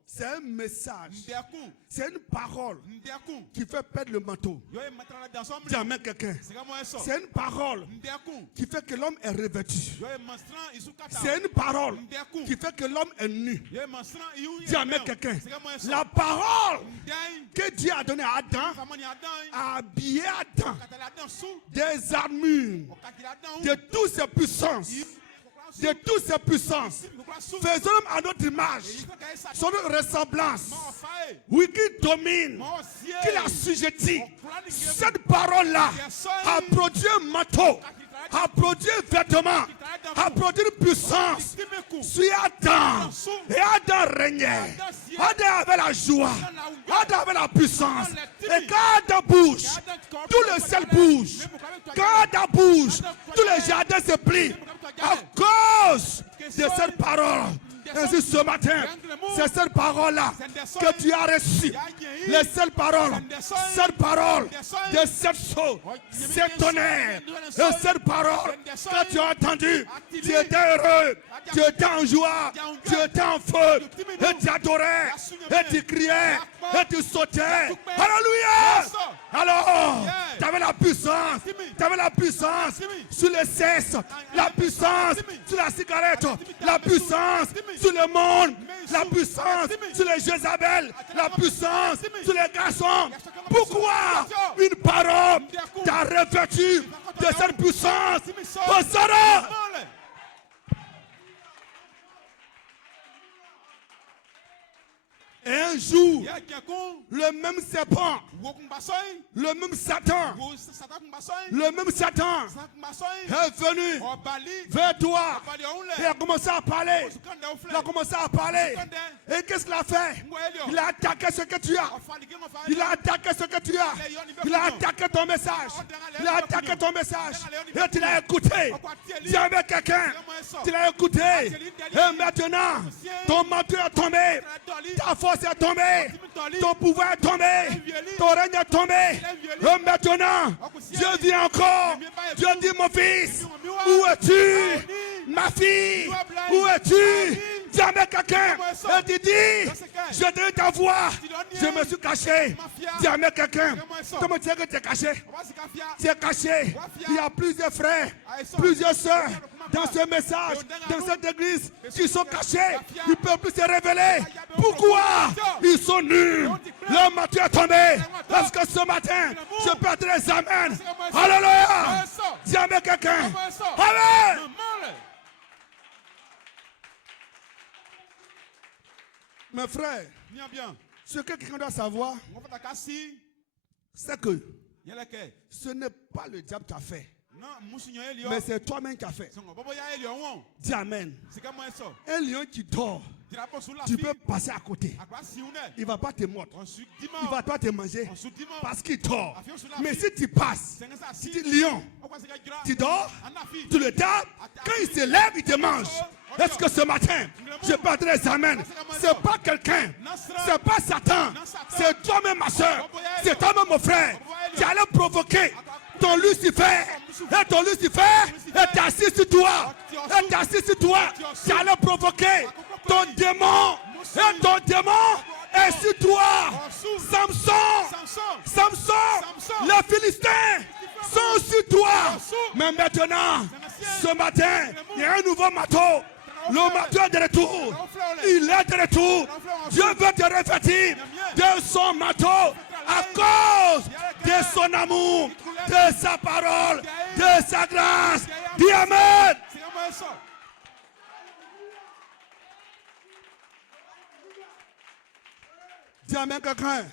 C'est un message. C'est une parole qui fait perdre le manteau. Dis amen quelqu'un. C'est une parole qui fait que l'homme est revêtu. C'est une parole qui fait que l'homme est nu. Dis amen quelqu'un. La parole que Dieu a donnée à Adam a habillé Adam des armures, de toutes ses puissances. De toutes ces puissances, faisons à notre image, sur notre ressemblance, oui, qui domine, qui l'assujettit. Cette parole-là a produit un manteau, a produit un vêtement, a produit une puissance sur Adam. Et Adam régnait. Adam avait la joie, Adam avait la puissance. Et quand Adam bouge, tout le ciel bouge. Quand Adam bouge, tous les jardins se plient. À cause de cette parole. Ainsi ce matin, c'est cette parole-là que tu as reçue. Les seules paroles, cette parole de cette chose, cet tonnerre, et cette parole que tu as entendue, tu étais heureux, tu étais en joie, tu étais en feu, et tu adorais, et tu criais, et tu sautais. Alléluia! Alors, tu avais la puissance, sur les cesses, la puissance sur la cigarette, la puissance sur le monde, la puissance sur les Jézabel, la puissance sur les garçons. Pourquoi une parole t'a revêtu de cette puissance? Hosanna! Et un jour, le même serpent, le même Satan est venu vers toi et a commencé à parler. Et qu'est-ce qu'il a fait? Il a attaqué ce que tu as. Il a attaqué ton message. Et tu l'as écouté. Dis avec quelqu'un. Tu l'as écouté. Et maintenant, ton manteau est tombé. Ta force est tombée, ton pouvoir est tombé, ton règne est tombé. Et maintenant, Dieu dit encore, Dieu dit mon fils, où es-tu? Ma fille, où es-tu? Dis avec quelqu'un, et tu dis, je donne ta voix, je me suis caché. Dis avec quelqu'un, comment tu sais que tu es caché? Tu es caché. Il y a plusieurs frères, plusieurs soeurs dans ce message, dans cette église, qui sont cachés. Ils ne peuvent plus se révéler. Pourquoi? Ils sont nus. Le manteau est tombé. Parce que ce matin, je peux te les amène. Alléluia. Dis avec quelqu'un. Amen. Mes frères, ce que quelqu'un doit savoir, c'est que ce n'est pas le diable qui a fait, mais c'est toi-même qui as fait. Dis amen. Un lion qui dort, tu peux passer à côté. Il ne va pas te mordre. Il ne va pas te manger parce qu'il dort. Mais si tu passes, si tu dis lion, tu dors, tu le tapes, quand il se lève, il te mange. Est-ce que ce matin, je peux te les amène? Ce n'est pas quelqu'un, ce n'est pas Satan, c'est toi-même ma soeur, c'est toi-même mon frère qui allait provoquer ton Lucifer. Et ton Lucifer est assis sur toi. Qui allait provoquer ton démon. Et ton démon est sur toi. Samson, les Philistins sont sur toi. Mais maintenant, ce matin, il y a un nouveau manteau. Le manteau est de retour. Il est de retour. Dieu veut te revêtir de son manteau à cause de son amour, de sa parole, de sa grâce. Dis amen. Dis amen quelqu'un.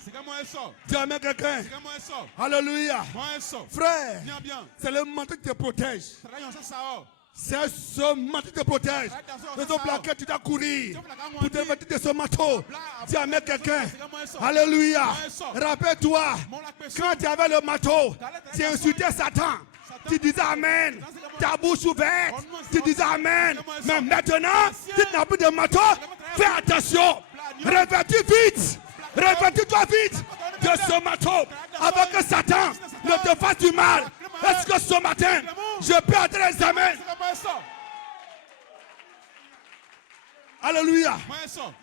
Dis amen quelqu'un. Alléluia. Frère, c'est le manteau qui te protège. C'est ce manteau qui te protège. C'est ton plaquet, tu dois courir pour te mettre de ce manteau. Dis amen quelqu'un. Alléluia. Rappelle-toi, quand tu avais le manteau, tu insultais Satan. Tu disais amen. Ta bouche ouverte. Tu disais amen. Mais maintenant, si tu n'as plus de manteau, fais attention. Revêtis vite. Revêtis-toi vite de ce manteau avant que Satan ne te fasse du mal. Est-ce que ce matin, je peux entrer les amens? Alléluia.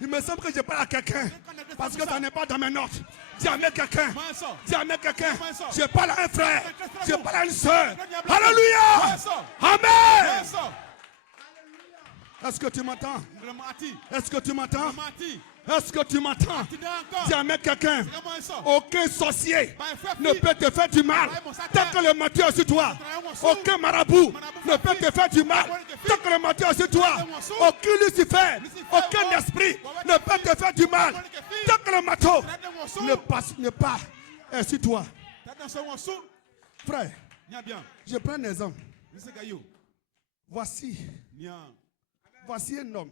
Il me semble que je parle à quelqu'un. Parce que ça n'est pas dans mes notes. Dis à quelqu'un. Dis à quelqu'un. Je parle à un frère. Je parle à une soeur. Alléluia. Amen. Est-ce que tu m'entends? Est-ce que tu m'entends? Est-ce que tu m'entends? Dis à quelqu'un. Aucun sorcier ne peut te faire du mal tant que le matin est sur toi. Aucun marabout ne peut te faire du mal tant que le matin est sur toi. Aucun Lucifer, aucun esprit ne peut te faire du mal tant que le matin ne pas sur toi. Frère, je prends un exemple. Voici un homme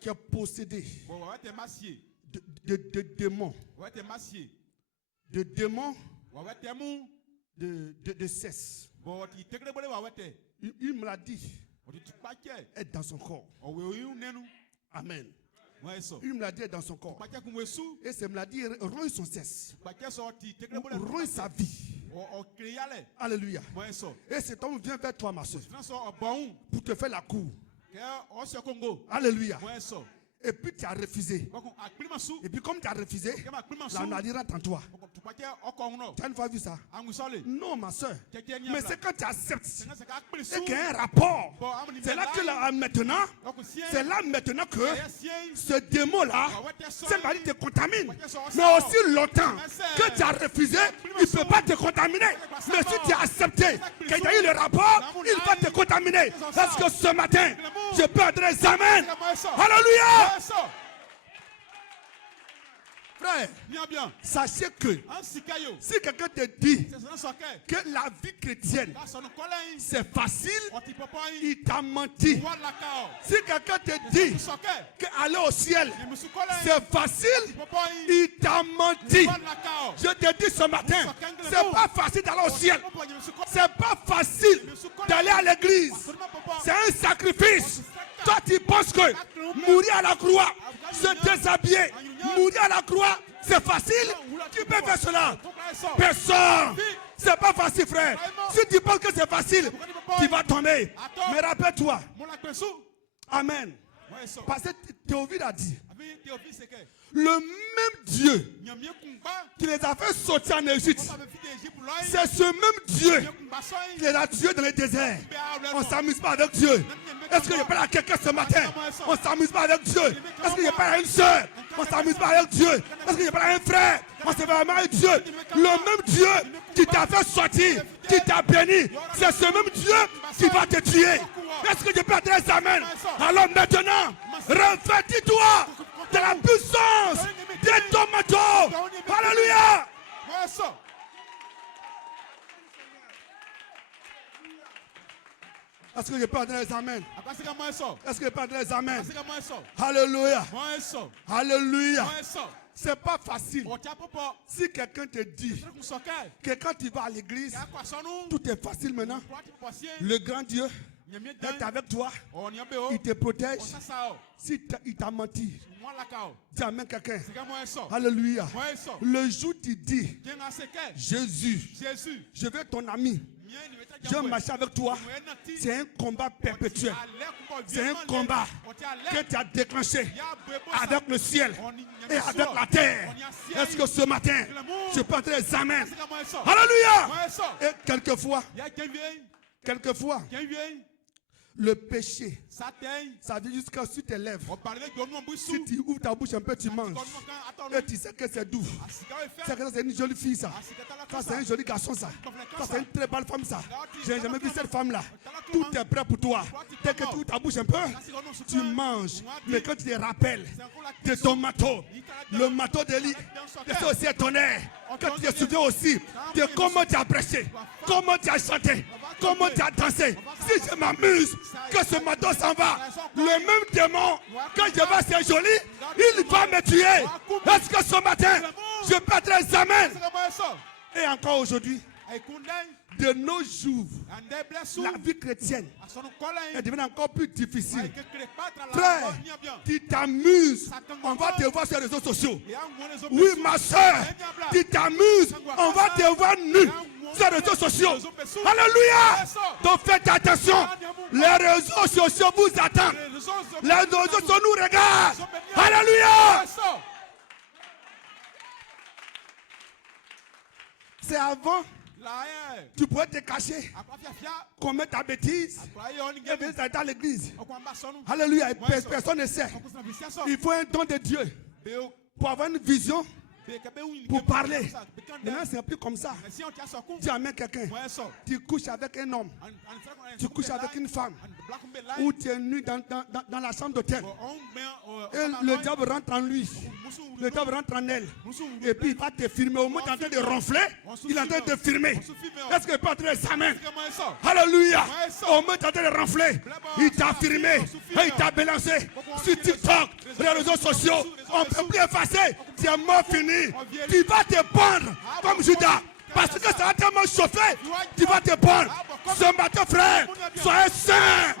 qui est possédé de démons. De démons de cesse. Il me l'a dit. Est dans son corps. Amen. Il me l'a dit dans son corps. Et c'est me l'a dit, rend son cesse. Rend sa vie. Alléluia. Et cet homme vient vers toi, ma soeur, pour te faire la cour. Alléluia. Et puis tu as refusé. Et puis comme tu as refusé, la maladie rentre en toi. Tu as une fois vu ça? Non, ma soeur. Mais c'est quand tu acceptes et qu'il y a un rapport. C'est là que là maintenant que ce démon-là, cette maladie te contamine. Mais aussi longtemps que tu as refusé, il ne peut pas te contaminer. Mais si tu as accepté qu'il y a eu le rapport, il va te contaminer. Est-ce que ce matin, je peux adresser amen? Alléluia! Frère, sachez que si quelqu'un te dit que la vie chrétienne c'est facile, il t'a menti. Si quelqu'un te dit qu'aller au ciel c'est facile, il t'a menti. Je te dis ce matin, c'est pas facile d'aller au ciel. C'est pas facile d'aller à l'église. C'est un sacrifice. Toi tu penses que mourir à la croix, se déshabiller, mourir à la croix, c'est facile? Tu peux faire cela? Personne. C'est pas facile, frère. Si tu penses que c'est facile, tu vas tomber. Mais rappelle-toi. Amen. Parce que Théophile a dit, le même Dieu qui les a fait sortir en Égypte, c'est ce même Dieu qui les a tués dans le désert. On ne s'amuse pas avec Dieu. Est-ce que je parle à quelqu'un ce matin? On ne s'amuse pas avec Dieu. Est-ce que je parle à une soeur? On ne s'amuse pas avec Dieu. Est-ce que je parle à un frère? On se fait avec Dieu. Le même Dieu qui t'a fait sortir, qui t'a béni, c'est ce même Dieu qui va te tuer. Est-ce que je peux adresser amen? Alors maintenant, revêtis-toi de la puissance de ton manteau. Alléluia. Est-ce que je peux adresser amen? Est-ce que je peux adresser amen? Alléluia. Alléluia. C'est pas facile. Si quelqu'un te dit que quand tu vas à l'église, tout est facile maintenant. Le grand Dieu est avec toi. Il te protège. Si il t'a menti, dis amen quelqu'un. Alléluia. Le jour où tu dis, Jésus, je veux ton ami. Je marche avec toi. C'est un combat perpétuel. C'est un combat que tu as déclenché avec le ciel et avec la terre. Est-ce que ce matin, je peux te les amen? Alléluia. Et quelquefois, le péché, ça vient jusqu'à sur tes lèvres. Si tu ouvres ta bouche un peu, tu manges. Et tu sais que c'est doux. Tu sais que c'est une jolie fille, ça. Ça, c'est un joli garçon, ça. Ça, c'est une très belle femme, ça. J'ai jamais vu cette femme-là. Tout est prêt pour toi. Dès que tu ouvres ta bouche un peu, tu manges. Mais quand tu te rappelles de ton manteau, le manteau d'Élie, c'est aussi étonné. Quand tu te souviens aussi de comment tu as prêché, comment tu as chanté, comment tu as dansé. Si je m'amuse, que ce manteau s'en va, le même démon, quand je vois c'est joli, il va me tuer. Est-ce que ce matin, je peux être examen? Et encore aujourd'hui, de nos jours, la vie chrétienne est devenue encore plus difficile. Frère, tu t'amuses, on va te voir sur les réseaux sociaux. Oui, ma soeur, tu t'amuses, on va te voir nu sur les réseaux sociaux. Alléluia. Donc faites attention. Les réseaux sociaux vous attendent. Les réseaux sociaux nous regardent. Alléluia. C'est avant. Tu pourrais te cacher, commettre ta bêtise et venir dans l'église. Alléluia. Personne ne sait. Il faut un don de Dieu pour avoir une vision, pour parler. Maintenant, c'est plus comme ça. Tu amènes quelqu'un, tu couches avec un homme, tu couches avec une femme, ou tu es nu dans la chambre d'hôtel. Et le diable rentre en lui. Le diable rentre en elle. Et puis il va te filmer. Au moins tu es en train de ronfler. Il est en train de te filmer. Est-ce qu'il peut entrer sa main? Alléluia. Au moins tu es en train de ronfler. Il t'a filmé. Et il t'a balancé sur TikTok, les réseaux sociaux. On ne peut plus effacer. Tu es mort fini. Tu vas te pendre comme Judas. Parce que ça va tellement chauffer. Tu vas te pendre. Ce matin, frère, soyez saint.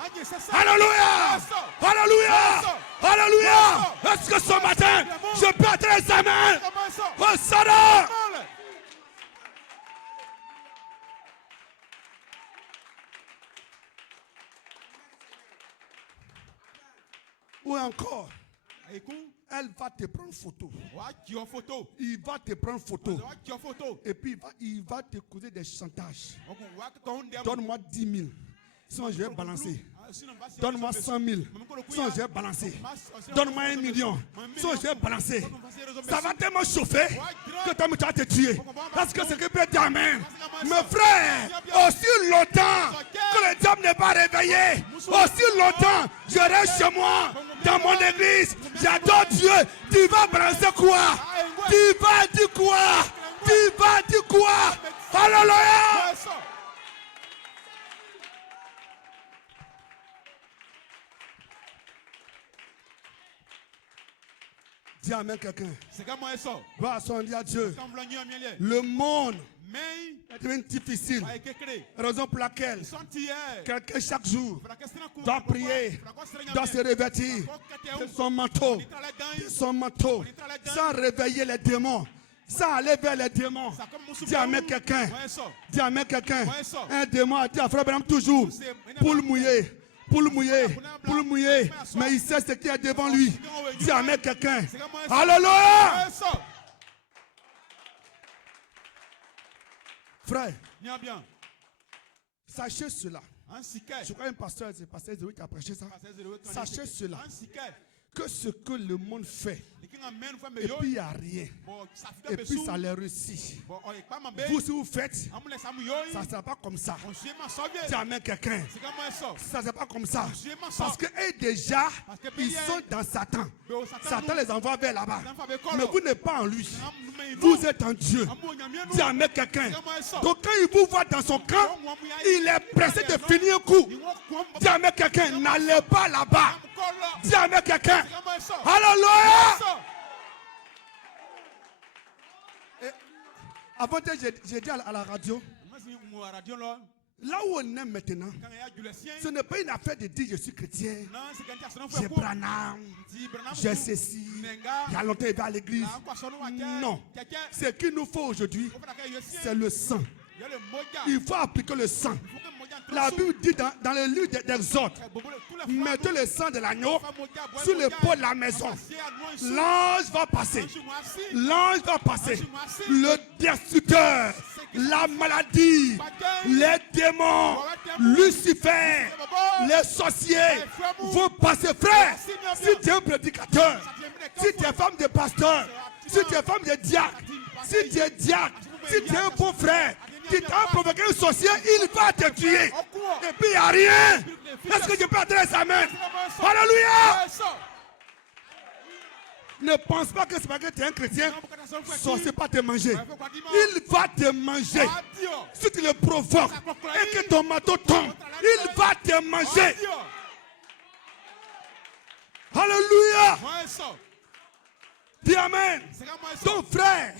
Alléluia. Alléluia. Alléluia. Est-ce que ce matin, je peux entrer sa main? Oh, Sada. Ou encore, elle va te prendre photo. Il va te prendre photo. Et puis il va te causer des chantages. Donne-moi 10 000. Sinon je vais balancer. Donne-moi 100 000. Sinon je vais balancer. Donne-moi 1 million. Sinon je vais balancer. Ça va tellement chauffer que tu vas te tuer. Parce que ce que peut dire amen. Mes frères, aussi longtemps que le diable n'est pas réveillé, aussi longtemps je reste chez moi, dans mon église, j'adore Dieu. Tu vas balancer quoi? Tu vas dire quoi? Tu vas dire quoi? Alléluia! Dis amen quelqu'un. Va son Dieu à Dieu. Le monde est devenu difficile. Raison pour laquelle quelqu'un chaque jour doit prier, doit se revêtir de son manteau, sans réveiller les démons, sans aller vers les démons. Dis amen quelqu'un. Dis amen quelqu'un. Un démon a dit à Frère Branham toujours, pour le mouiller. Pour le mouiller, mais il sait ce qui est devant lui. Dis amen quelqu'un. Alléluia. Frère, sachez cela. Je crois un pasteur, c'est pasteur Zéro qui a prêché ça. Sachez cela, que ce que le monde fait, et puis il n'y a rien, et puis ça les réussit. Vous, si vous faites, ça ne sera pas comme ça. Dis amen quelqu'un. Ça ne sera pas comme ça. Parce que eux déjà, ils sont dans Satan. Satan les envoie vers là-bas. Mais vous n'êtes pas en lui. Vous êtes en Dieu. Dis amen quelqu'un. Donc quand il vous voit dans son camp, il est pressé de finir un coup. Dis amen quelqu'un. N'allez pas là-bas. Dis amen quelqu'un. Alléluia. Avant, j'ai dit à la radio, là où on est maintenant, ce n'est pas une affaire de dire je suis chrétien, j'ai Branham, j'ai ceci, il y a longtemps il va à l'église. Non, ce qu'il nous faut aujourd'hui, c'est le sang. Il faut appliquer le sang. La Bible dit dans le livre d'Exode, mettez le sang de l'agneau sur le pot de la maison. L'ange va passer. L'ange va passer. Le destructeur, la maladie, les démons, Lucifer, les sorciers vont passer. Frère, si tu es un prédicateur, si tu es femme de pasteur, si tu es femme de diacre, si tu es diacre, si tu es un bon frère, qui t'a provoqué un sorcier, il va te tuer. Et puis il n'y a rien. Est-ce que je peux adresser sa main? Alléluia. Ne pense pas que c'est parce que tu es un chrétien, sorcier pas te manger. Il va te manger. Si tu le provoques et que ton manteau tombe, il va te manger. Alléluia. Dis amen. Donc frère,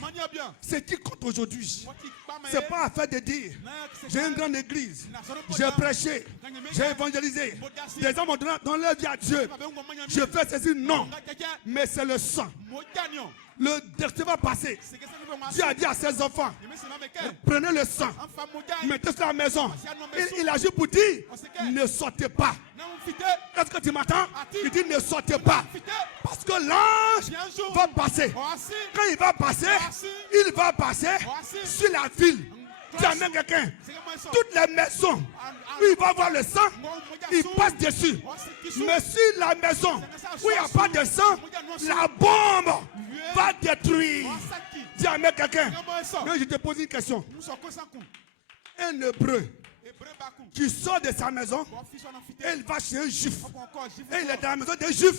ce qui compte aujourd'hui, ce n'est pas affaire de dire j'ai une grande église, j'ai prêché, j'ai évangélisé, des hommes ont donné leur vie à Dieu, je fais ceci. Non, mais c'est le sang. Le destin va passer. Dieu a dit à ses enfants, prenez le sang, mettez sur la maison. Il agit pour dire, ne sortez pas. Est-ce que tu m'entends? Il dit, ne sortez pas. Parce que l'ange va passer. Quand il va passer sur la ville. Tu amènes quelqu'un. Toutes les maisons où il va voir le sang, il passe dessus. Mais sur la maison où il n'y a pas de sang, la bombe va détruire. Tu amènes quelqu'un. Mais je te pose une question. Un hébreu qui sort de sa maison et il va chez un juif. Et il est dans la maison d'un juif.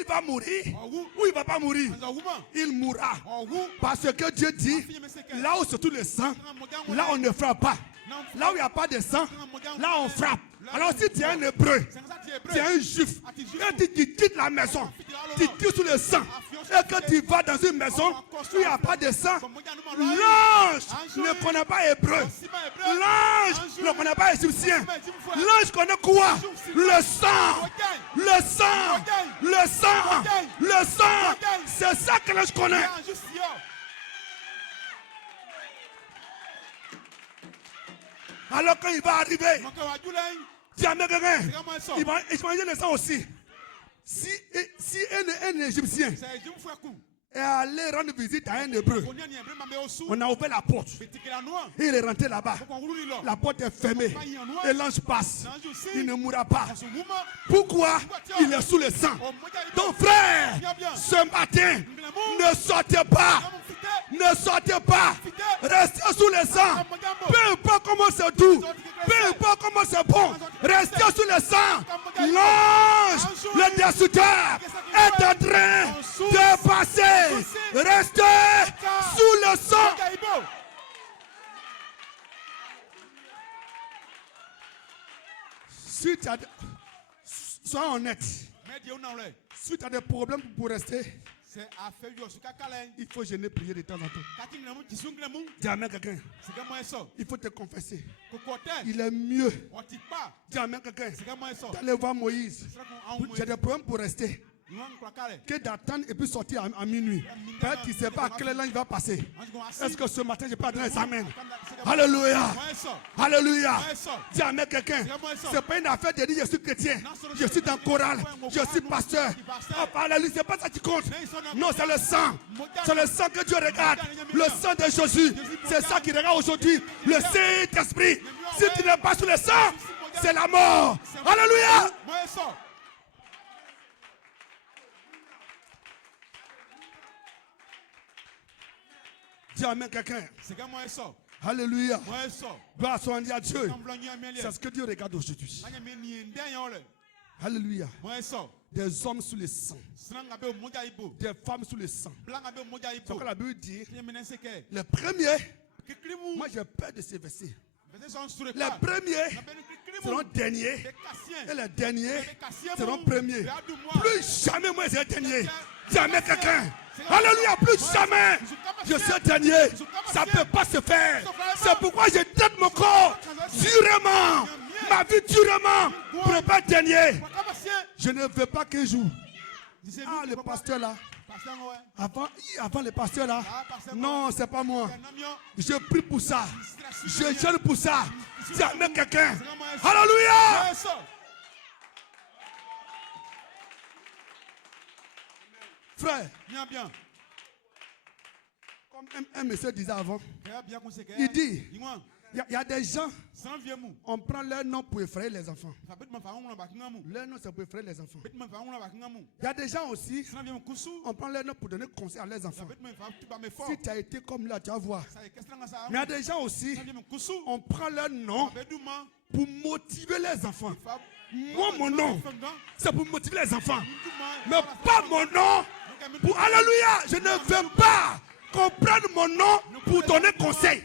Il va mourir ou il ne va pas mourir. Il mourra. Parce que Dieu dit, là où se trouve le sang, là on ne frappe pas. Là où il n'y a pas de sang, là on frappe. Alors si tu es un hébreu, tu es un juif, et tu quittes la maison, tu tires sur le sang, et que tu vas dans une maison où il n'y a pas de sang, l'ange ne connaît pas hébreu. L'ange ne connaît pas égyptien. L'ange connaît quoi? Le sang. Le sang. Le sang. Le sang. C'est ça que l'ange connaît. Alors quand il va arriver, jamais quelqu'un, il va échanger le sang aussi. Si un Égyptien est allé rendre visite à un hébreu, on a ouvert la porte. Il est rentré là-bas. La porte est fermée. Et l'ange passe. Il ne mourra pas. Pourquoi? Il est sous le sang. Donc frère, ce matin, ne sortez pas. Ne sortez pas. Restez sous le sang. Peu importe comment c'est doux. Peu importe comment c'est bon. Restez sous le sang. L'ange, le destructeur, est en train de passer. Restez sous le sang. Si tu as sois honnête. Si tu as des problèmes pour rester, il faut jeûner, prier de temps en temps. Dis amen quelqu'un. Il faut te confesser. Il est mieux. Dis amen quelqu'un. D'aller voir Moïse. J'ai des problèmes pour rester. Que d'attendre et puis sortir à minuit. Peut-être tu ne sais pas à quel heure il va passer. Est-ce que ce matin je peux donner un amen? Alléluia. Alléluia. Dis amen quelqu'un. Ce n'est pas une affaire de dire je suis chrétien. Je suis dans le choral. Je suis pasteur. Alléluia. Ce n'est pas ça qui compte. Non, c'est le sang. C'est le sang que Dieu regarde. Le sang de Jésus. C'est ça qui regarde aujourd'hui. Le Saint-Esprit. Si tu n'es pas sous le sang, c'est la mort. Alléluia. Dis amen quelqu'un. Alléluia. Gloire soit à Dieu. C'est ce que Dieu regarde aujourd'hui. Alléluia. Des hommes sous le sang. Des femmes sous le sang. C'est ce que la Bible dit. Les premiers, moi j'ai peur de ces versets. Les premiers seront derniers. Et les derniers seront premiers. Plus jamais moi je serai dernier. Dis amen quelqu'un. Alléluia, plus jamais je serai dernier. Ça ne peut pas se faire. C'est pourquoi je traite mon corps durement. Ma vie durement pour ne pas être dernier. Je ne veux pas qu'un jour. Ah, le pasteur là. Avant le pasteur là. Non, c'est pas moi. Je prie pour ça. Je jeûne pour ça. Dis amen quelqu'un. Alléluia. Frère, comme un monsieur disait avant, il dit, il y a des gens, on prend leur nom pour effrayer les enfants. Leur nom, c'est pour effrayer les enfants. Il y a des gens aussi, on prend leur nom pour donner conseil à leurs enfants. Si tu as été comme là, tu vas voir. Mais il y a des gens aussi, on prend leur nom pour motiver les enfants. Moi, mon nom, c'est pour motiver les enfants. Mais pas mon nom. Alléluia, je ne veux pas qu'on prenne mon nom pour donner conseil.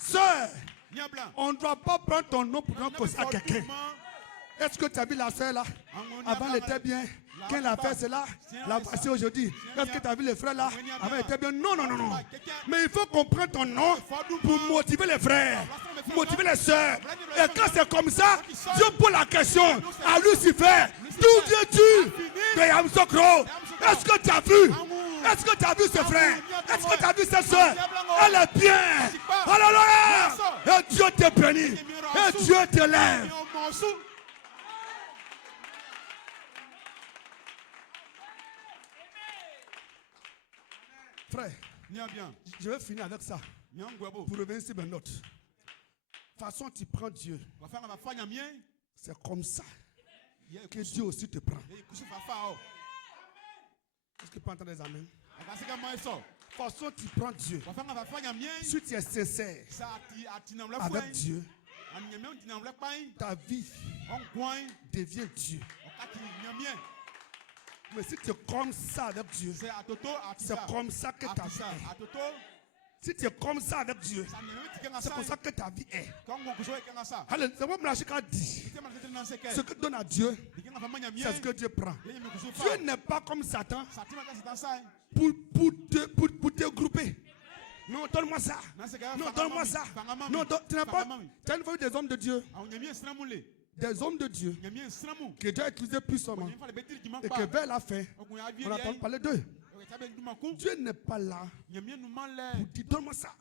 Sœur, on ne doit pas prendre ton nom pour donner conseil à quelqu'un. Est-ce que tu as vu la sœur là? Avant elle était bien. Quand il a fait cela, la voici aujourd'hui. Est-ce que tu as vu les frères là? Avant, était bien. Non, non, non, non. Mais il faut comprendre ton nom pour motiver les frères, motiver les sœurs. Et quand c'est comme ça, Dieu pose la question à Lucifer. D'où viens-tu? De Yamsokro. Est-ce que tu as vu? Est-ce que tu as vu ce frère? Est-ce que tu as vu cette soeur? Elle est bien. Alléluia. Et Dieu te bénit. Et Dieu te lève. Frère, je vais finir avec ça. Pour revenir sur mes notes. De toute façon, tu prends Dieu. C'est comme ça que Dieu aussi te prend. Est-ce que tu peux entendre les amens? De toute façon, tu prends Dieu. Si tu es sincère avec Dieu, ta vie devient Dieu. Mais si tu es comme ça avec Dieu, c'est comme ça que ta vie est. Si tu es comme ça avec Dieu, c'est comme ça que ta vie est. Allez, c'est moi qui a dit. Ce que donne à Dieu, c'est ce que Dieu prend. Dieu n'est pas comme Satan pour te grouper. Non, donne-moi ça. Non, donne-moi ça. Non, tu n'as pas. Tu as une fois eu des hommes de Dieu. Des hommes de Dieu que Dieu a utilisé puissamment et que vers la fin, on a entendu parler d'eux. Dieu n'est pas là pour dire donne-moi ça.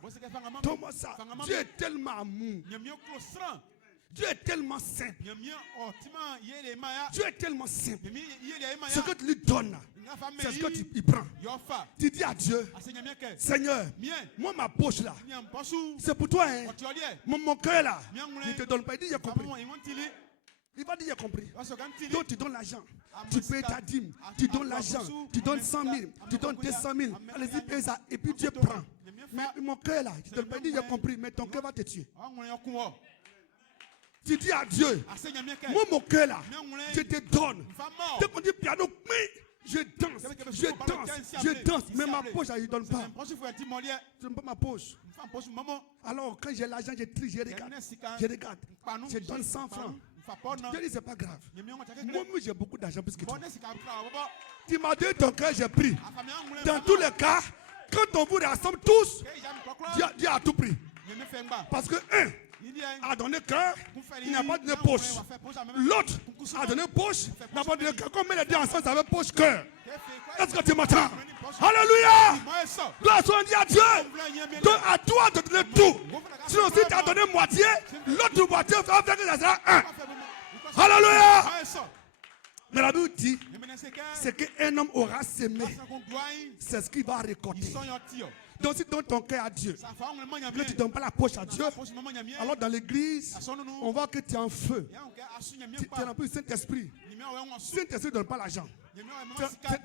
Donne-moi ça. Dieu est tellement amour. Dieu est tellement simple. Dieu est tellement simple. Ce que tu lui donnes, c'est ce que tu prends. Tu dis à Dieu, Seigneur, moi ma poche là, c'est pour toi. Hein? Mon cœur là, il ne te donne pas. Il dit, j'ai compris. Il va dire, j'ai compris. Donc tu donnes l'argent, tu payes ta dîme, tu donnes l'argent, tu donnes 100 000, tu donnes 200 000. Allez-y, paye ça. Et puis Dieu prend. Mais mon cœur là, tu ne te donnes pas. Il dit, j'ai compris, mais ton cœur va te tuer. Tu dis à Dieu, moi mon cœur là, je te donne. Dès qu'on dit piano, je danse, mais ma poche, je ne donne pas. Je ne donne pas ma poche. Alors quand j'ai l'argent, je trie, je regarde, je donne 100 francs. Dieu dit, c'est pas grave. Moi, j'ai beaucoup d'argent plus que toi. Tu m'as donné ton cœur, j'ai pris. Dans tous les cas, quand on vous rassemble tous, Dieu a tout pris. Parce que a donné cœur, il n'a pas donné poche. L'autre a donné poche, il n'a pas donné cœur. Comme les deux ensemble, ça veut poche, cœur. Est-ce que tu m'entends? Alléluia! Gloire soit à Dieu. Donc à toi de donner tout. Sinon, si tu as donné moitié, l'autre moitié va faire que ça sera un. Alléluia! Mais la Bible dit, c'est qu'un homme aura semé, c'est ce qu'il va récolter. Donc si tu donnes ton cœur à Dieu, que tu ne donnes pas la poche à Dieu, alors dans l'église, on voit que tu es en feu. Tu es rempli du Saint-Esprit. Saint-Esprit ne donne pas l'argent. Tu es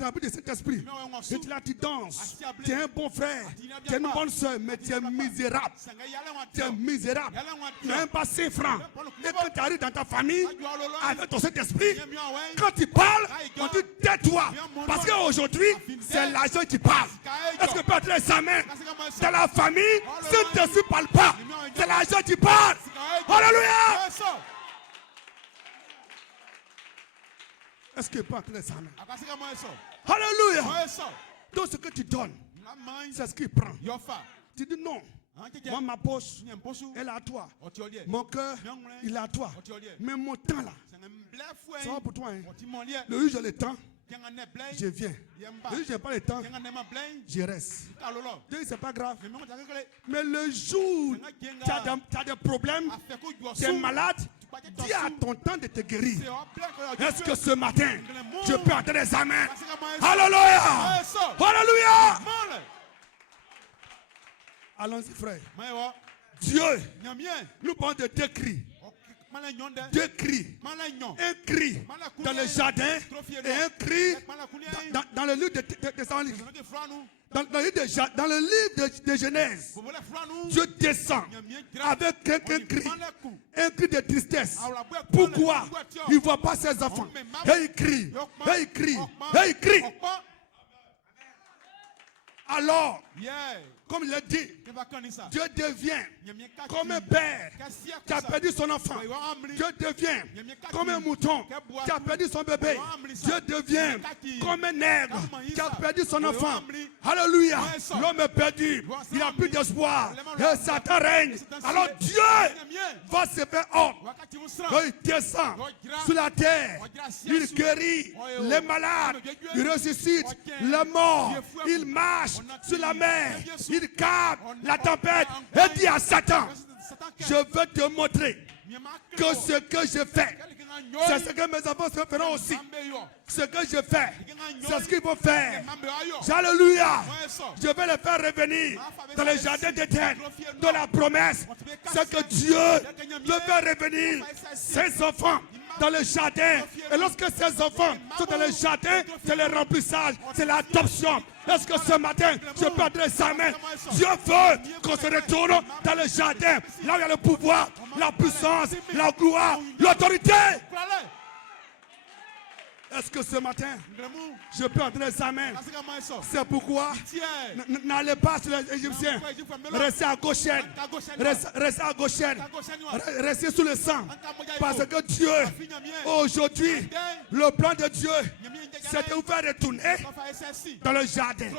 rempli du Saint-Esprit. Et tu là, tu danses. Tu es un bon frère. Tu es une bonne soeur, mais tu es misérable. Tu es misérable. Tu n'as même pas 5 francs. Et quand tu arrives dans ta famille, avec ton Saint-Esprit, quand tu parles, on dit tais-toi. Parce qu'aujourd'hui, c'est l'argent qui parle. Est-ce que peut-être les amens dans la famille, Saint-Esprit ne parle pas. C'est l'argent qui parle. Alléluia! Est-ce que pas les amens? Alléluia! Donc ce que tu donnes, c'est ce qu'il prend. Tu dis non. Moi, ma poche, elle est à toi. Mon cœur, il est à toi. Mais mon temps là, ça va pour toi. Hein? Le jour j'ai le temps, je viens. Le jour j'ai pas le temps, je reste. Dieu, c'est pas grave. Mais le jour tu as des problèmes, tu es malade, dis à ton temps de te guérir. Est-ce que ce matin, je peux entendre les amens? Alléluia! Alléluia! Allons-y, frère. Dieu nous parle de 2 cris. 2 cris. Un cri dans le jardin et un cri dans le livre dans le livre de Genèse. Dieu descend avec un cri de tristesse. Pourquoi il ne voit pas ses enfants? Et il crie, et il crie, et il crie. Alors, comme il l'a dit, Dieu devient comme un père qui a perdu son enfant. Dieu devient comme un mouton qui a perdu son bébé. Dieu devient comme un nègre qui a perdu son enfant. Alléluia. L'homme est perdu. Il n'a plus d'espoir. Et Satan règne. Alors Dieu va se faire homme. Il descend sur la terre. Il guérit les malades. Il ressuscite les morts. Il marche sur la mer. Il calme la tempête et dit à Satan, je veux te montrer que ce que je fais, c'est ce que mes enfants feront aussi. Ce que je fais, c'est ce qu'il faut faire. Alléluia. Je vais les faire revenir dans le jardin d'Éden, de la promesse. C'est que Dieu veut faire revenir ses enfants dans le jardin. Et lorsque ces enfants sont dans le jardin, c'est le remplissage, c'est l'adoption. Est-ce que ce matin, je peux adresser sa main? Dieu veut qu'on se retourne dans le jardin, là où il y a le pouvoir, la puissance, la gloire, l'autorité. Est-ce que ce matin, je peux adresser sa main? C'est pourquoi n'allez pas sur les Égyptiens. Restez à Goshen. Restez à Goshen. Restez sous le sang. Parce que Dieu, aujourd'hui, le plan de Dieu, c'est de vous faire retourner dans le jardin.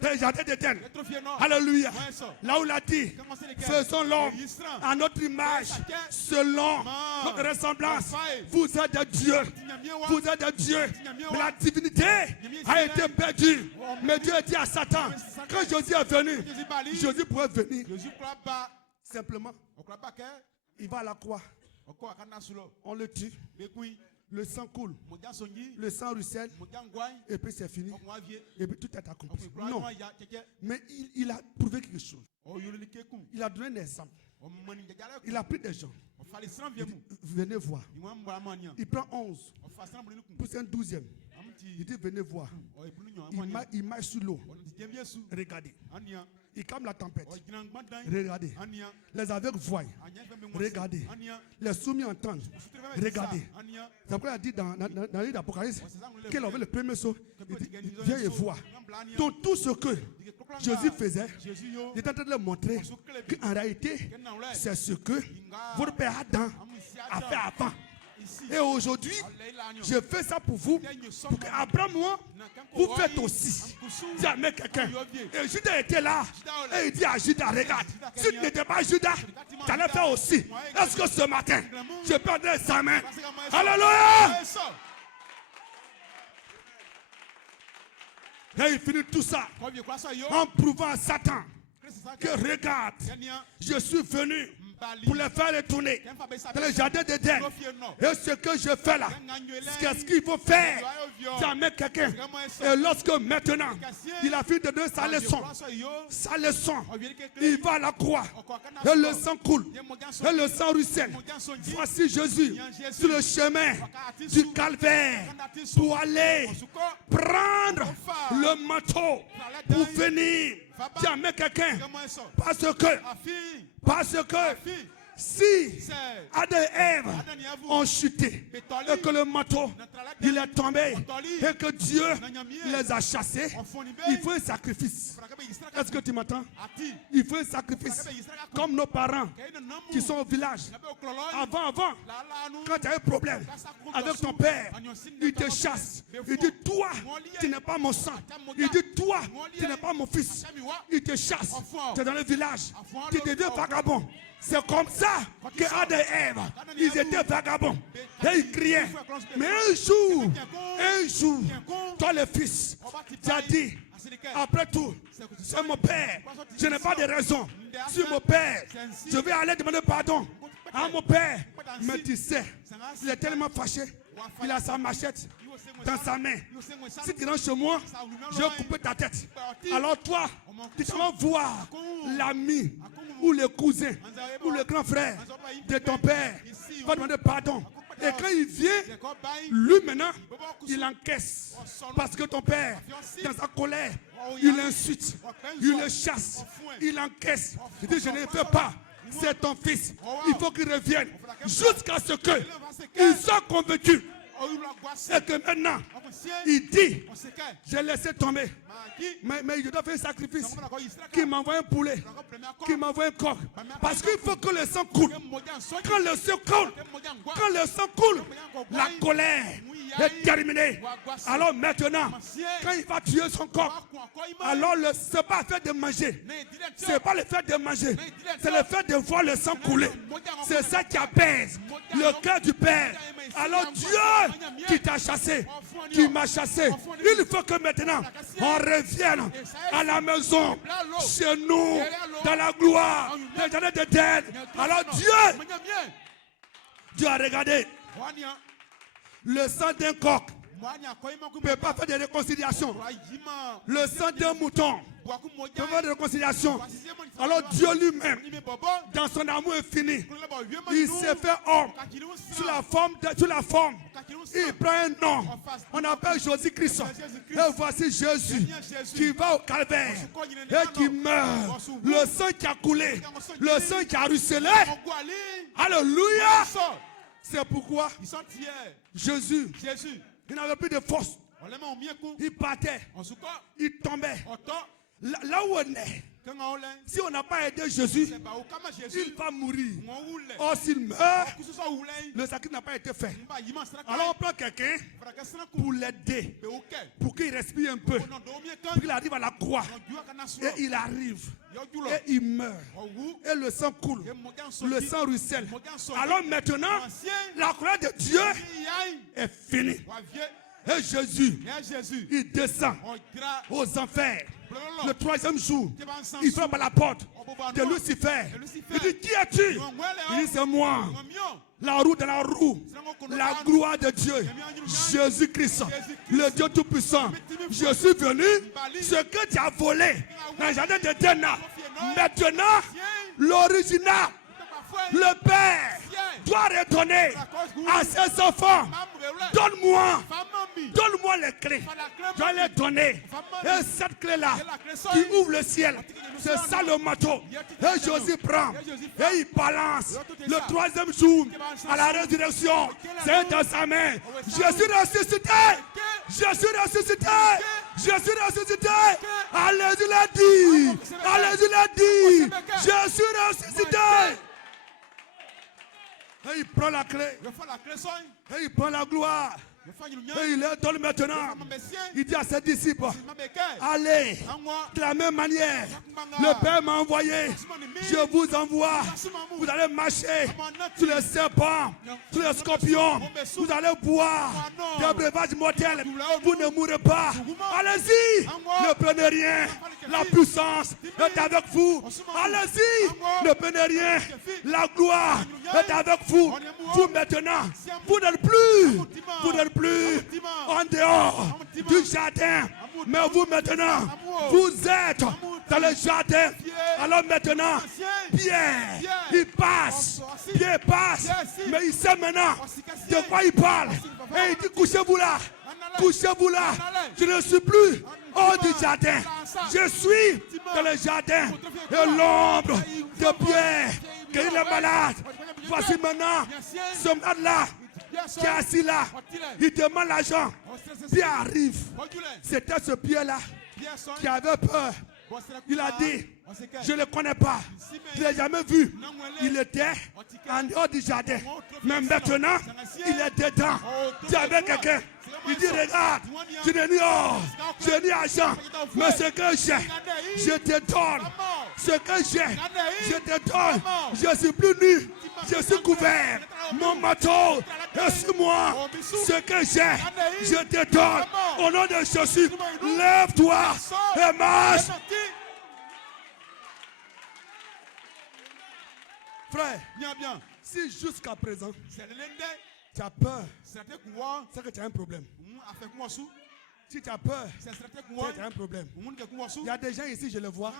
Dans le jardin d'Éden. Alléluia. Là où il a dit, faisons l'homme à notre image, selon notre ressemblance. Vous êtes de Dieu. Vous êtes de Dieu. Mais la divinité a été perdue. Mais Dieu a dit à Satan, quand Jésus est venu, Jésus pourrait venir. Simplement, il va à la croix. On le tue. Le sang coule. Le sang ruisselle. Et puis c'est fini. Et puis tout est accompli. Non. Mais il a prouvé quelque chose. Il a donné un exemple. Il a pris des gens. Il dit, venez voir. Il prend 11. Pour un 12e. Il dit venez voir. Il marche sur l'eau. Regardez. Il calme la tempête. Regardez. Les aveugles voient. Regardez. Les soumis entendent. Regardez. C'est pourquoi il a dit dans le livre d'Apocalypse qu'il avait le premier saut. Il dit viens et vois. Donc tout ce que Jésus faisait, il était en train de le montrer qu'en réalité, c'est ce que votre père Adam a fait avant. Et aujourd'hui, je fais ça pour vous, pour qu'après moi, vous faites aussi. Dis à quelqu'un. Et Judas était là. Et il dit à Judas, regarde, si tu n'étais pas Judas, tu allais faire aussi. Est-ce que ce matin, je perdrai sa main? Alléluia! Et il finit tout ça en prouvant à Satan que regarde, je suis venu pour les faire retourner dans le jardin d'Éden. Et ce que je fais là, c'est ce qu'il faut faire. Jamais quelqu'un. Et lorsque maintenant, il a fini de donner sa leçon, il va à la croix. Et le sang coule. Et le sang ruisselle. Voici Jésus sur le chemin du calvaire pour aller prendre le manteau pour venir. Jamais quelqu'un. Parce que si Adam et Ève ont chuté et que le manteau il est tombé et que Dieu les a chassés, il faut un sacrifice. Est-ce que tu m'entends? Il faut un sacrifice. Comme nos parents qui sont au village. Avant, quand tu as un problème avec ton père, il te chasse. Il dit toi, tu n'es pas mon sang. Il dit toi, tu n'es pas mon fils. Il te chasse. Tu es dans le village. Tu deviens vagabond. C'est comme ça que Adam et Ève, ils étaient vagabonds. Et ils criaient. Mais un jour, toi le fils, tu as dit, après tout, c'est mon père. Je n'ai pas de raison. C'est mon père. Je vais aller demander pardon à mon père. Mais tu sais, il est tellement fâché. Il a sa machette dans sa main. Si tu rentres chez moi, je vais couper ta tête. Alors toi, tu vas voir l'ami ou le cousin ou le grand frère de ton père. Il va demander pardon. Et quand il vient, lui maintenant, il encaisse. Parce que ton père, dans sa colère, il l'insulte, il le chasse, il encaisse. Il dit, je ne le fais pas. C'est ton fils. Il faut qu'il revienne. Jusqu'à ce qu'il soit convaincu. Et que maintenant, il dit, j'ai laissé tomber. mais je dois faire un sacrifice. Qui m'envoie un poulet, qui m'envoie un coq. Parce qu'il faut que le sang coule. Quand le sang coule, la colère est terminée. Alors maintenant, quand il va tuer son coq, alors ce n'est pas le fait de manger. Ce n'est pas le fait de manger. C'est le fait de voir le sang couler. C'est ça qui apaise le cœur du Père. Alors Dieu qui t'a chassé, qui m'a chassé, il faut que maintenant on revienne à la maison, chez nous, dans la gloire, dans les années de terre. Alors Dieu a regardé le sang d'un coq. Ne peut pas faire de réconciliation. Le sang d'un mouton ne peut pas faire de réconciliation. Alors Dieu lui-même, dans son amour infini, il s'est fait homme sous la forme. Il prend un nom. On appelle Jésus-Christ. Et voici Jésus qui va au calvaire et qui meurt. Le sang qui a coulé, le sang qui a ruisselé. Alléluia. C'est pourquoi Jésus, il n'avait plus de force. Il partait. Il tombait. Là où on est, si on n'a pas aidé Jésus, il va mourir. Or s'il meurt, le sacrifice n'a pas été fait. Alors on prend quelqu'un pour l'aider, pour qu'il respire un peu, pour qu'il arrive à la croix. Et il arrive. Et il meurt. Et le sang coule. Le sang ruisselle. Alors maintenant, la colère de Dieu est finie. Et Jésus, il descend aux enfers. Le troisième jour, il frappe à la porte de Lucifer. Il dit, qui es-tu? Il dit, c'est moi. La roue de la roue. La gloire de Dieu. Jésus-Christ, le Dieu Tout-Puissant. Je suis venu, ce que tu as volé dans le jardin de Déna. Maintenant, l'original, le Père doit redonner à ses enfants. Donne-moi les clés. Je dois les donner. Et cette clé-là qui ouvre le ciel, c'est ça le marteau. Et Jésus prend et il balance le troisième jour à la résurrection. C'est dans sa main. Je suis ressuscité. Je suis ressuscité. Je suis ressuscité. Allez-y l'a dit. Allez-y l'a dit. Je suis ressuscité. Et il prend la clé. Et il prend la gloire. Et il les donne maintenant. Il dit à ses disciples, allez, de la même manière, le Père m'a envoyé, je vous envoie. Vous allez marcher sur les serpents, sur les scorpions. Vous allez boire des breuvages mortels. Vous ne mourrez pas. Allez-y, ne prenez rien. La puissance est avec vous. Allez-y, ne prenez rien. La gloire est avec vous. Vous maintenant, vous n'êtes plus en dehors du jardin. Mais vous maintenant, vous êtes dans le jardin. Alors maintenant, Pierre, il passe. Pierre passe. Mais il sait maintenant de quoi il parle. Et il dit, couchez-vous là. Couchez-vous là. Je ne suis plus hors du jardin. Je suis dans le jardin. Et l'ombre de Pierre, qui est malade. Voici maintenant ce malade-là qui est assis là. Il demande l'argent. Pierre arrive. C'était ce Pierre-là qui avait peur. Il a dit, je ne le connais pas. Je ne l'ai jamais vu. Il était en dehors du jardin. Mais maintenant, il est dedans. Tu avais quelqu'un. Il dit, regarde, je n'ai ni or, je n'ai ni argent. Mais ce que j'ai, je te donne. Ce que j'ai, je te donne. Je ne suis plus nu. Je suis couvert. Mon manteau est sur moi. Ce que j'ai, je te donne. Au nom de Jésus, lève-toi et marche. Frère, si jusqu'à présent, tu as peur, c'est que tu as un problème. Si tu as peur, c'est que tu as un problème. Il y a des gens ici, je les vois,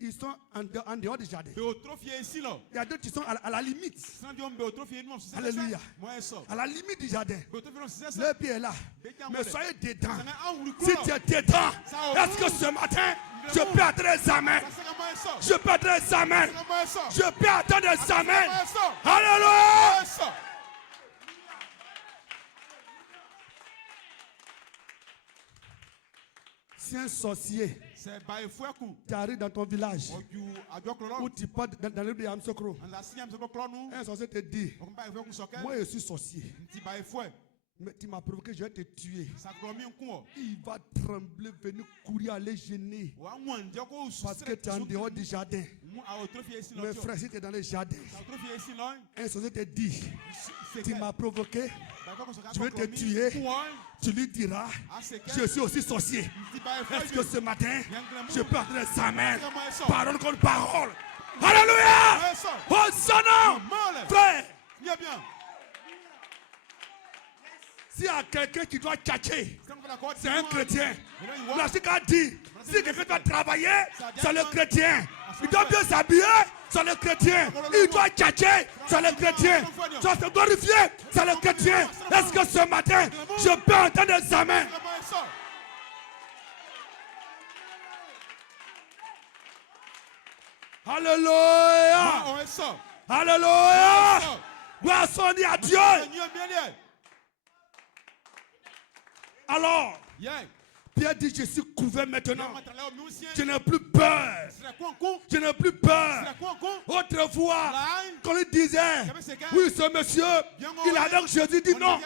ils sont en dehors du jardin. Il y a d'autres qui sont à la limite. Alléluia. À la limite du jardin. Le pied est là. Mais soyez dedans. Si tu es dedans, est-ce que ce matin, je peux attendre l'examen? Je peux attendre l'examen. Je peux attendre l'examen. Alléluia. ancien sorcier qui arrive dans ton village, où tu parles dans le de Yamsokro, un sorcier te dit, moi je suis sorcier, mais tu m'as provoqué, je vais te tuer. Il va trembler, venir courir, aller gêner, parce que tu es en dehors du jardin. Mes frères, si tu es dans le jardin, un sorcier te dit, tu m'as provoqué, je vais te tuer. Tu lui diras, je suis aussi sorcier. Est-ce que ce matin, je peux entrer sa main, parole contre parole? Alléluia! Hosanna! Frère! S'il y a quelqu'un qui doit tchatcher, c'est un chrétien. La Chic a dit, si quelqu'un doit travailler, c'est le chrétien. Il doit bien s'habiller, c'est le chrétien. Il doit tchatcher, c'est le chrétien. Il doit se glorifier, c'est le chrétien. Est-ce que ce matin, je peux entendre sa main? Alléluia! Alléluia! Gloire soit à Dieu! Alors, Pierre dit, je suis couvert maintenant. Je n'ai plus peur. Je n'ai plus peur. Autrefois, quand il disait, oui, ce monsieur, il a donc Jésus dit non,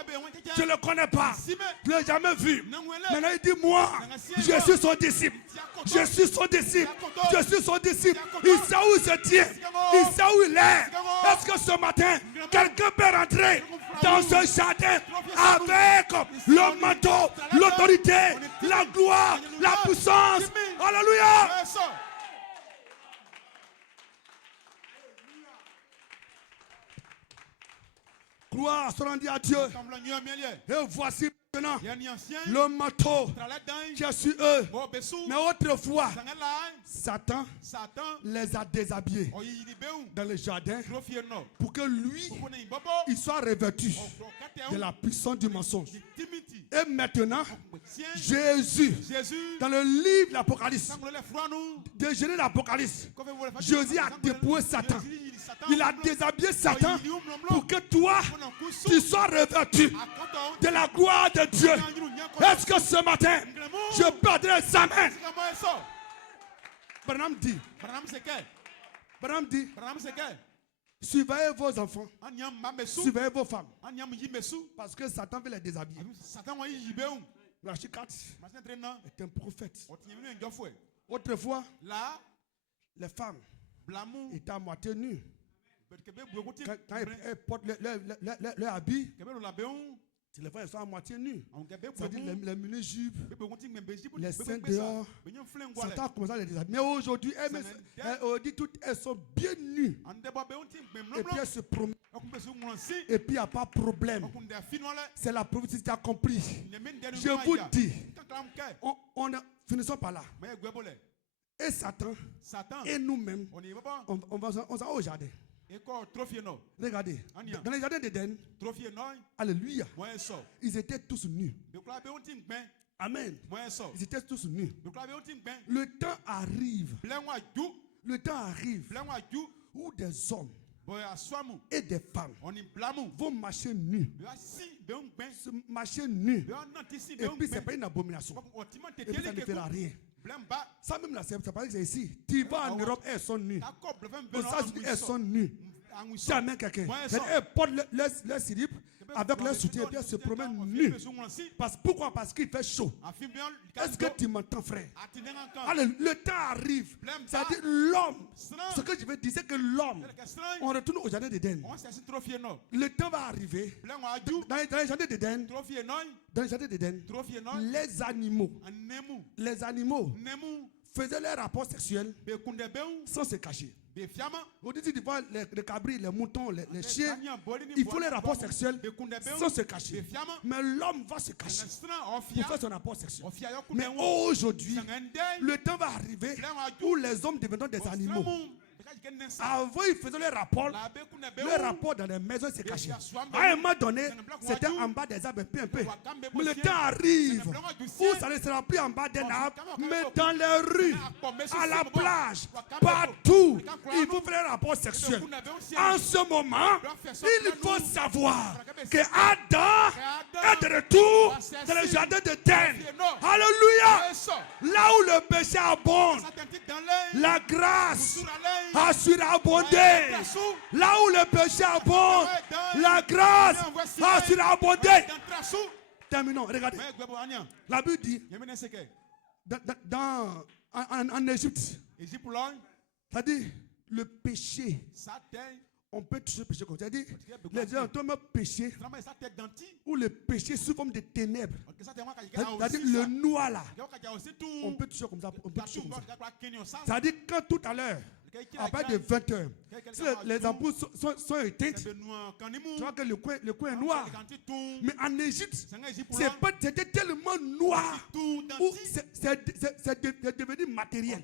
je ne le connais pas. Je ne l'ai jamais vu. Maintenant, il dit, moi, je suis son disciple. Je suis son disciple. Je suis son disciple. Il sait où il se tient. Il sait où il est. Est-ce que ce matin, quelqu'un peut rentrer dans ce jardin avec le manteau, l'autorité, la gloire, la puissance? Alléluia! Gloire soit rendue à Dieu. Et voici maintenant le manteau qui est sur eux. Mais autrefois, Satan les a déshabillés dans le jardin pour que lui, il soit revêtu de la puissance du mensonge. Et maintenant, Jésus, dans le livre de l'Apocalypse, de Genèse l'Apocalypse, Jésus a dépouillé Satan. Il a déshabillé Satan pour que toi, tu sois revêtu de la gloire de Dieu. Est-ce que ce matin, je peux adresser sa main? Branham dit, surveillez vos enfants, surveillez vos femmes, parce que Satan veut les déshabiller. La Chicat est un prophète. Autrefois, les femmes étaient à moitié nues. Quand elles portent leur habit, les femmes sont à moitié nues. C'est-à-dire les mini-jupes, les seins dehors. Satan a commencé à les déshabiller. Mais aujourd'hui, elles sont bien nues. Et puis elles se promènent. Et puis il n'y a pas de problème. C'est la prophétie qui a compris. Je vous dis, finissons par là. Et Satan et nous-mêmes, on va au jardin. Regardez, dans les jardins d'Éden, alléluia, ils étaient tous nus. Amen. Ils étaient tous nus. Le temps arrive où des hommes et des femmes vont marcher nus. Marcher nus. Et puis c'est pas une abomination. Et puis ça ne fera rien. Ça même là, c'est pas que c'est ici. Tu vas en Europe, elles sont nues. Aux États-Unis, elles sont nues. Jamais quelqu'un. Elles portent leur slip avec leur soutien et puis elles se promènent nues. Pourquoi? Parce qu'il fait chaud. Est-ce que tu m'entends, frère? Allez, le temps arrive. C'est-à-dire l'homme. Ce que je veux dire, c'est que l'homme, on retourne au jardin d'Éden. Le temps va arriver. Dans les jardins d'Éden, les animaux faisaient leur rapport sexuel sans se cacher. Au début, tu vois les cabris, les moutons, les chiens, il faut les rapports sexuels sans se cacher. Mais l'homme va se cacher pour faire son rapport sexuel. Mais aujourd'hui, le temps va arriver où les hommes deviendront des animaux. Avant, ils faisaient le rapport dans les maisons, c'est caché. À un moment donné, c'était en bas des arbres, un peu. Mais le temps arrive où ça ne sera plus en bas d'un arbre, mais dans les rues, à la plage, partout. ils vous font un rapport sexuel. En ce moment, il faut savoir que Adam est de retour dans le jardin d'Éden. Alléluia. Là où le péché abonde, la grâce a surabondé. Là où le péché abonde, la grâce a surabondé. Terminons, regardez. La Bible dit, en Égypte, c'est-à-dire le péché, on peut toucher le péché comme ça. C'est-à-dire, les gens ont un péché, ou le péché sous forme de ténèbres. C'est-à-dire le noir là, on peut toucher comme ça. C'est-à-dire quand tout à l'heure, à partir de 20 heures, si les ampoules sont éteintes, tu vois que le coin est noir. Mais en Égypte, c'était tellement noir où c'est devenu matériel.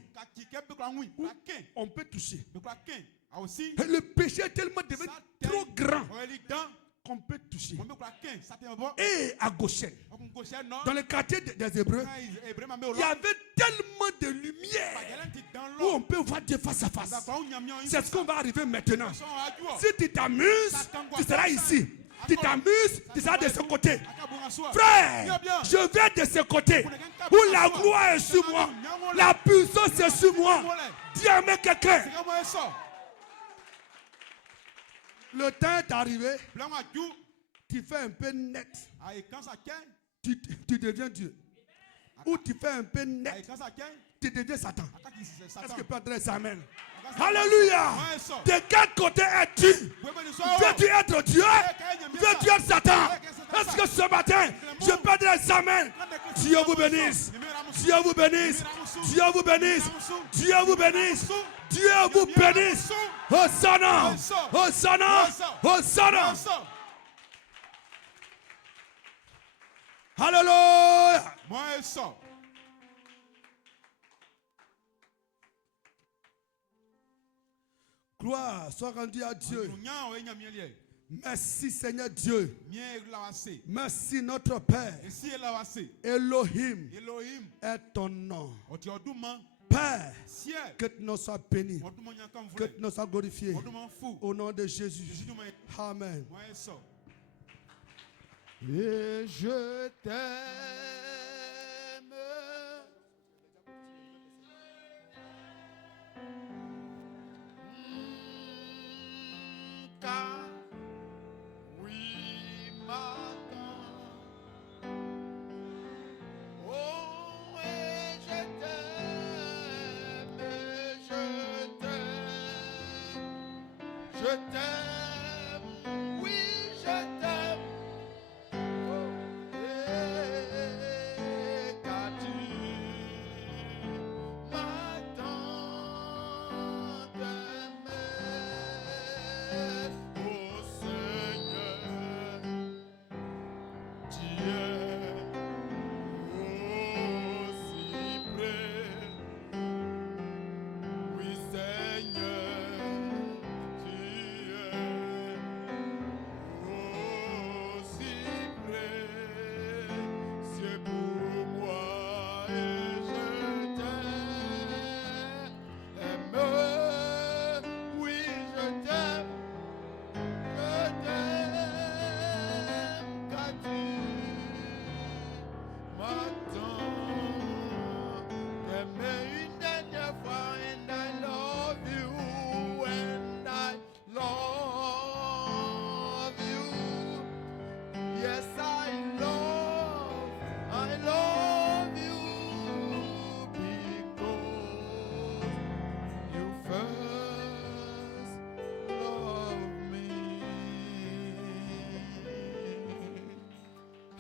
On peut toucher. Et le péché est tellement devenu trop grand qu'on peut toucher. Et à Goshen, dans le quartier des Hébreux, il y avait tellement de lumière où on peut voir Dieu face à face. C'est ce qu'on va arriver maintenant. Si tu t'amuses, tu seras ici. Tu t'amuses, tu seras de ce côté. Frère, je vais de ce côté où la gloire est sur moi, la puissance est sur moi. Dis amen quelqu'un. Le temps est arrivé. Tu fais un peu net. Tu deviens Dieu. Ou tu fais un peu net. Tu deviens Satan. Est-ce que tu peux adresser amen? Alléluia. De quel côté es-tu? Veux-tu être Dieu? Veux-tu être Satan? Est-ce que ce matin, je peux adresser amen? Dieu vous bénisse. Dieu vous bénisse. Dieu vous bénisse. Dieu vous bénisse. Dieu vous bénisse. Hosanna. Hosanna. Hosanna. Alléluia. Gloire soit rendue à Dieu. Merci Seigneur Dieu. Merci notre Père. Elohim est ton nom. Père, que ton nom soit béni, que ton nom soit glorifié. Au nom de Jésus. Amen. Et je t'aime. Car oui, m'attends. Oh, et je t'aime, je t'aime, oui, je t'aime.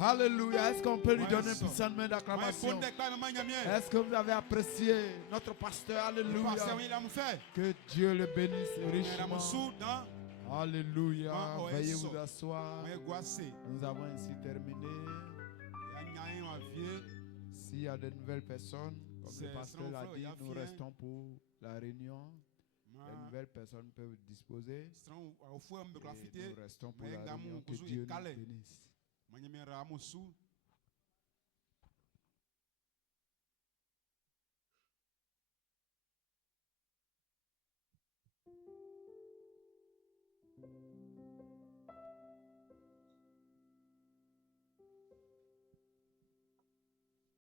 Alléluia. Est-ce qu'on peut lui donner une puissante main d'acclamation? Est-ce que vous avez apprécié notre pasteur? Alléluia. Que Dieu le bénisse richement. Alléluia. Veuillez vous asseoir. Nous avons ainsi terminé. S'il y a de nouvelles personnes, comme le pasteur l'a dit, nous restons pour la réunion. Les nouvelles personnes peuvent disposer. Et nous restons pour la réunion. Que Dieu nous bénisse.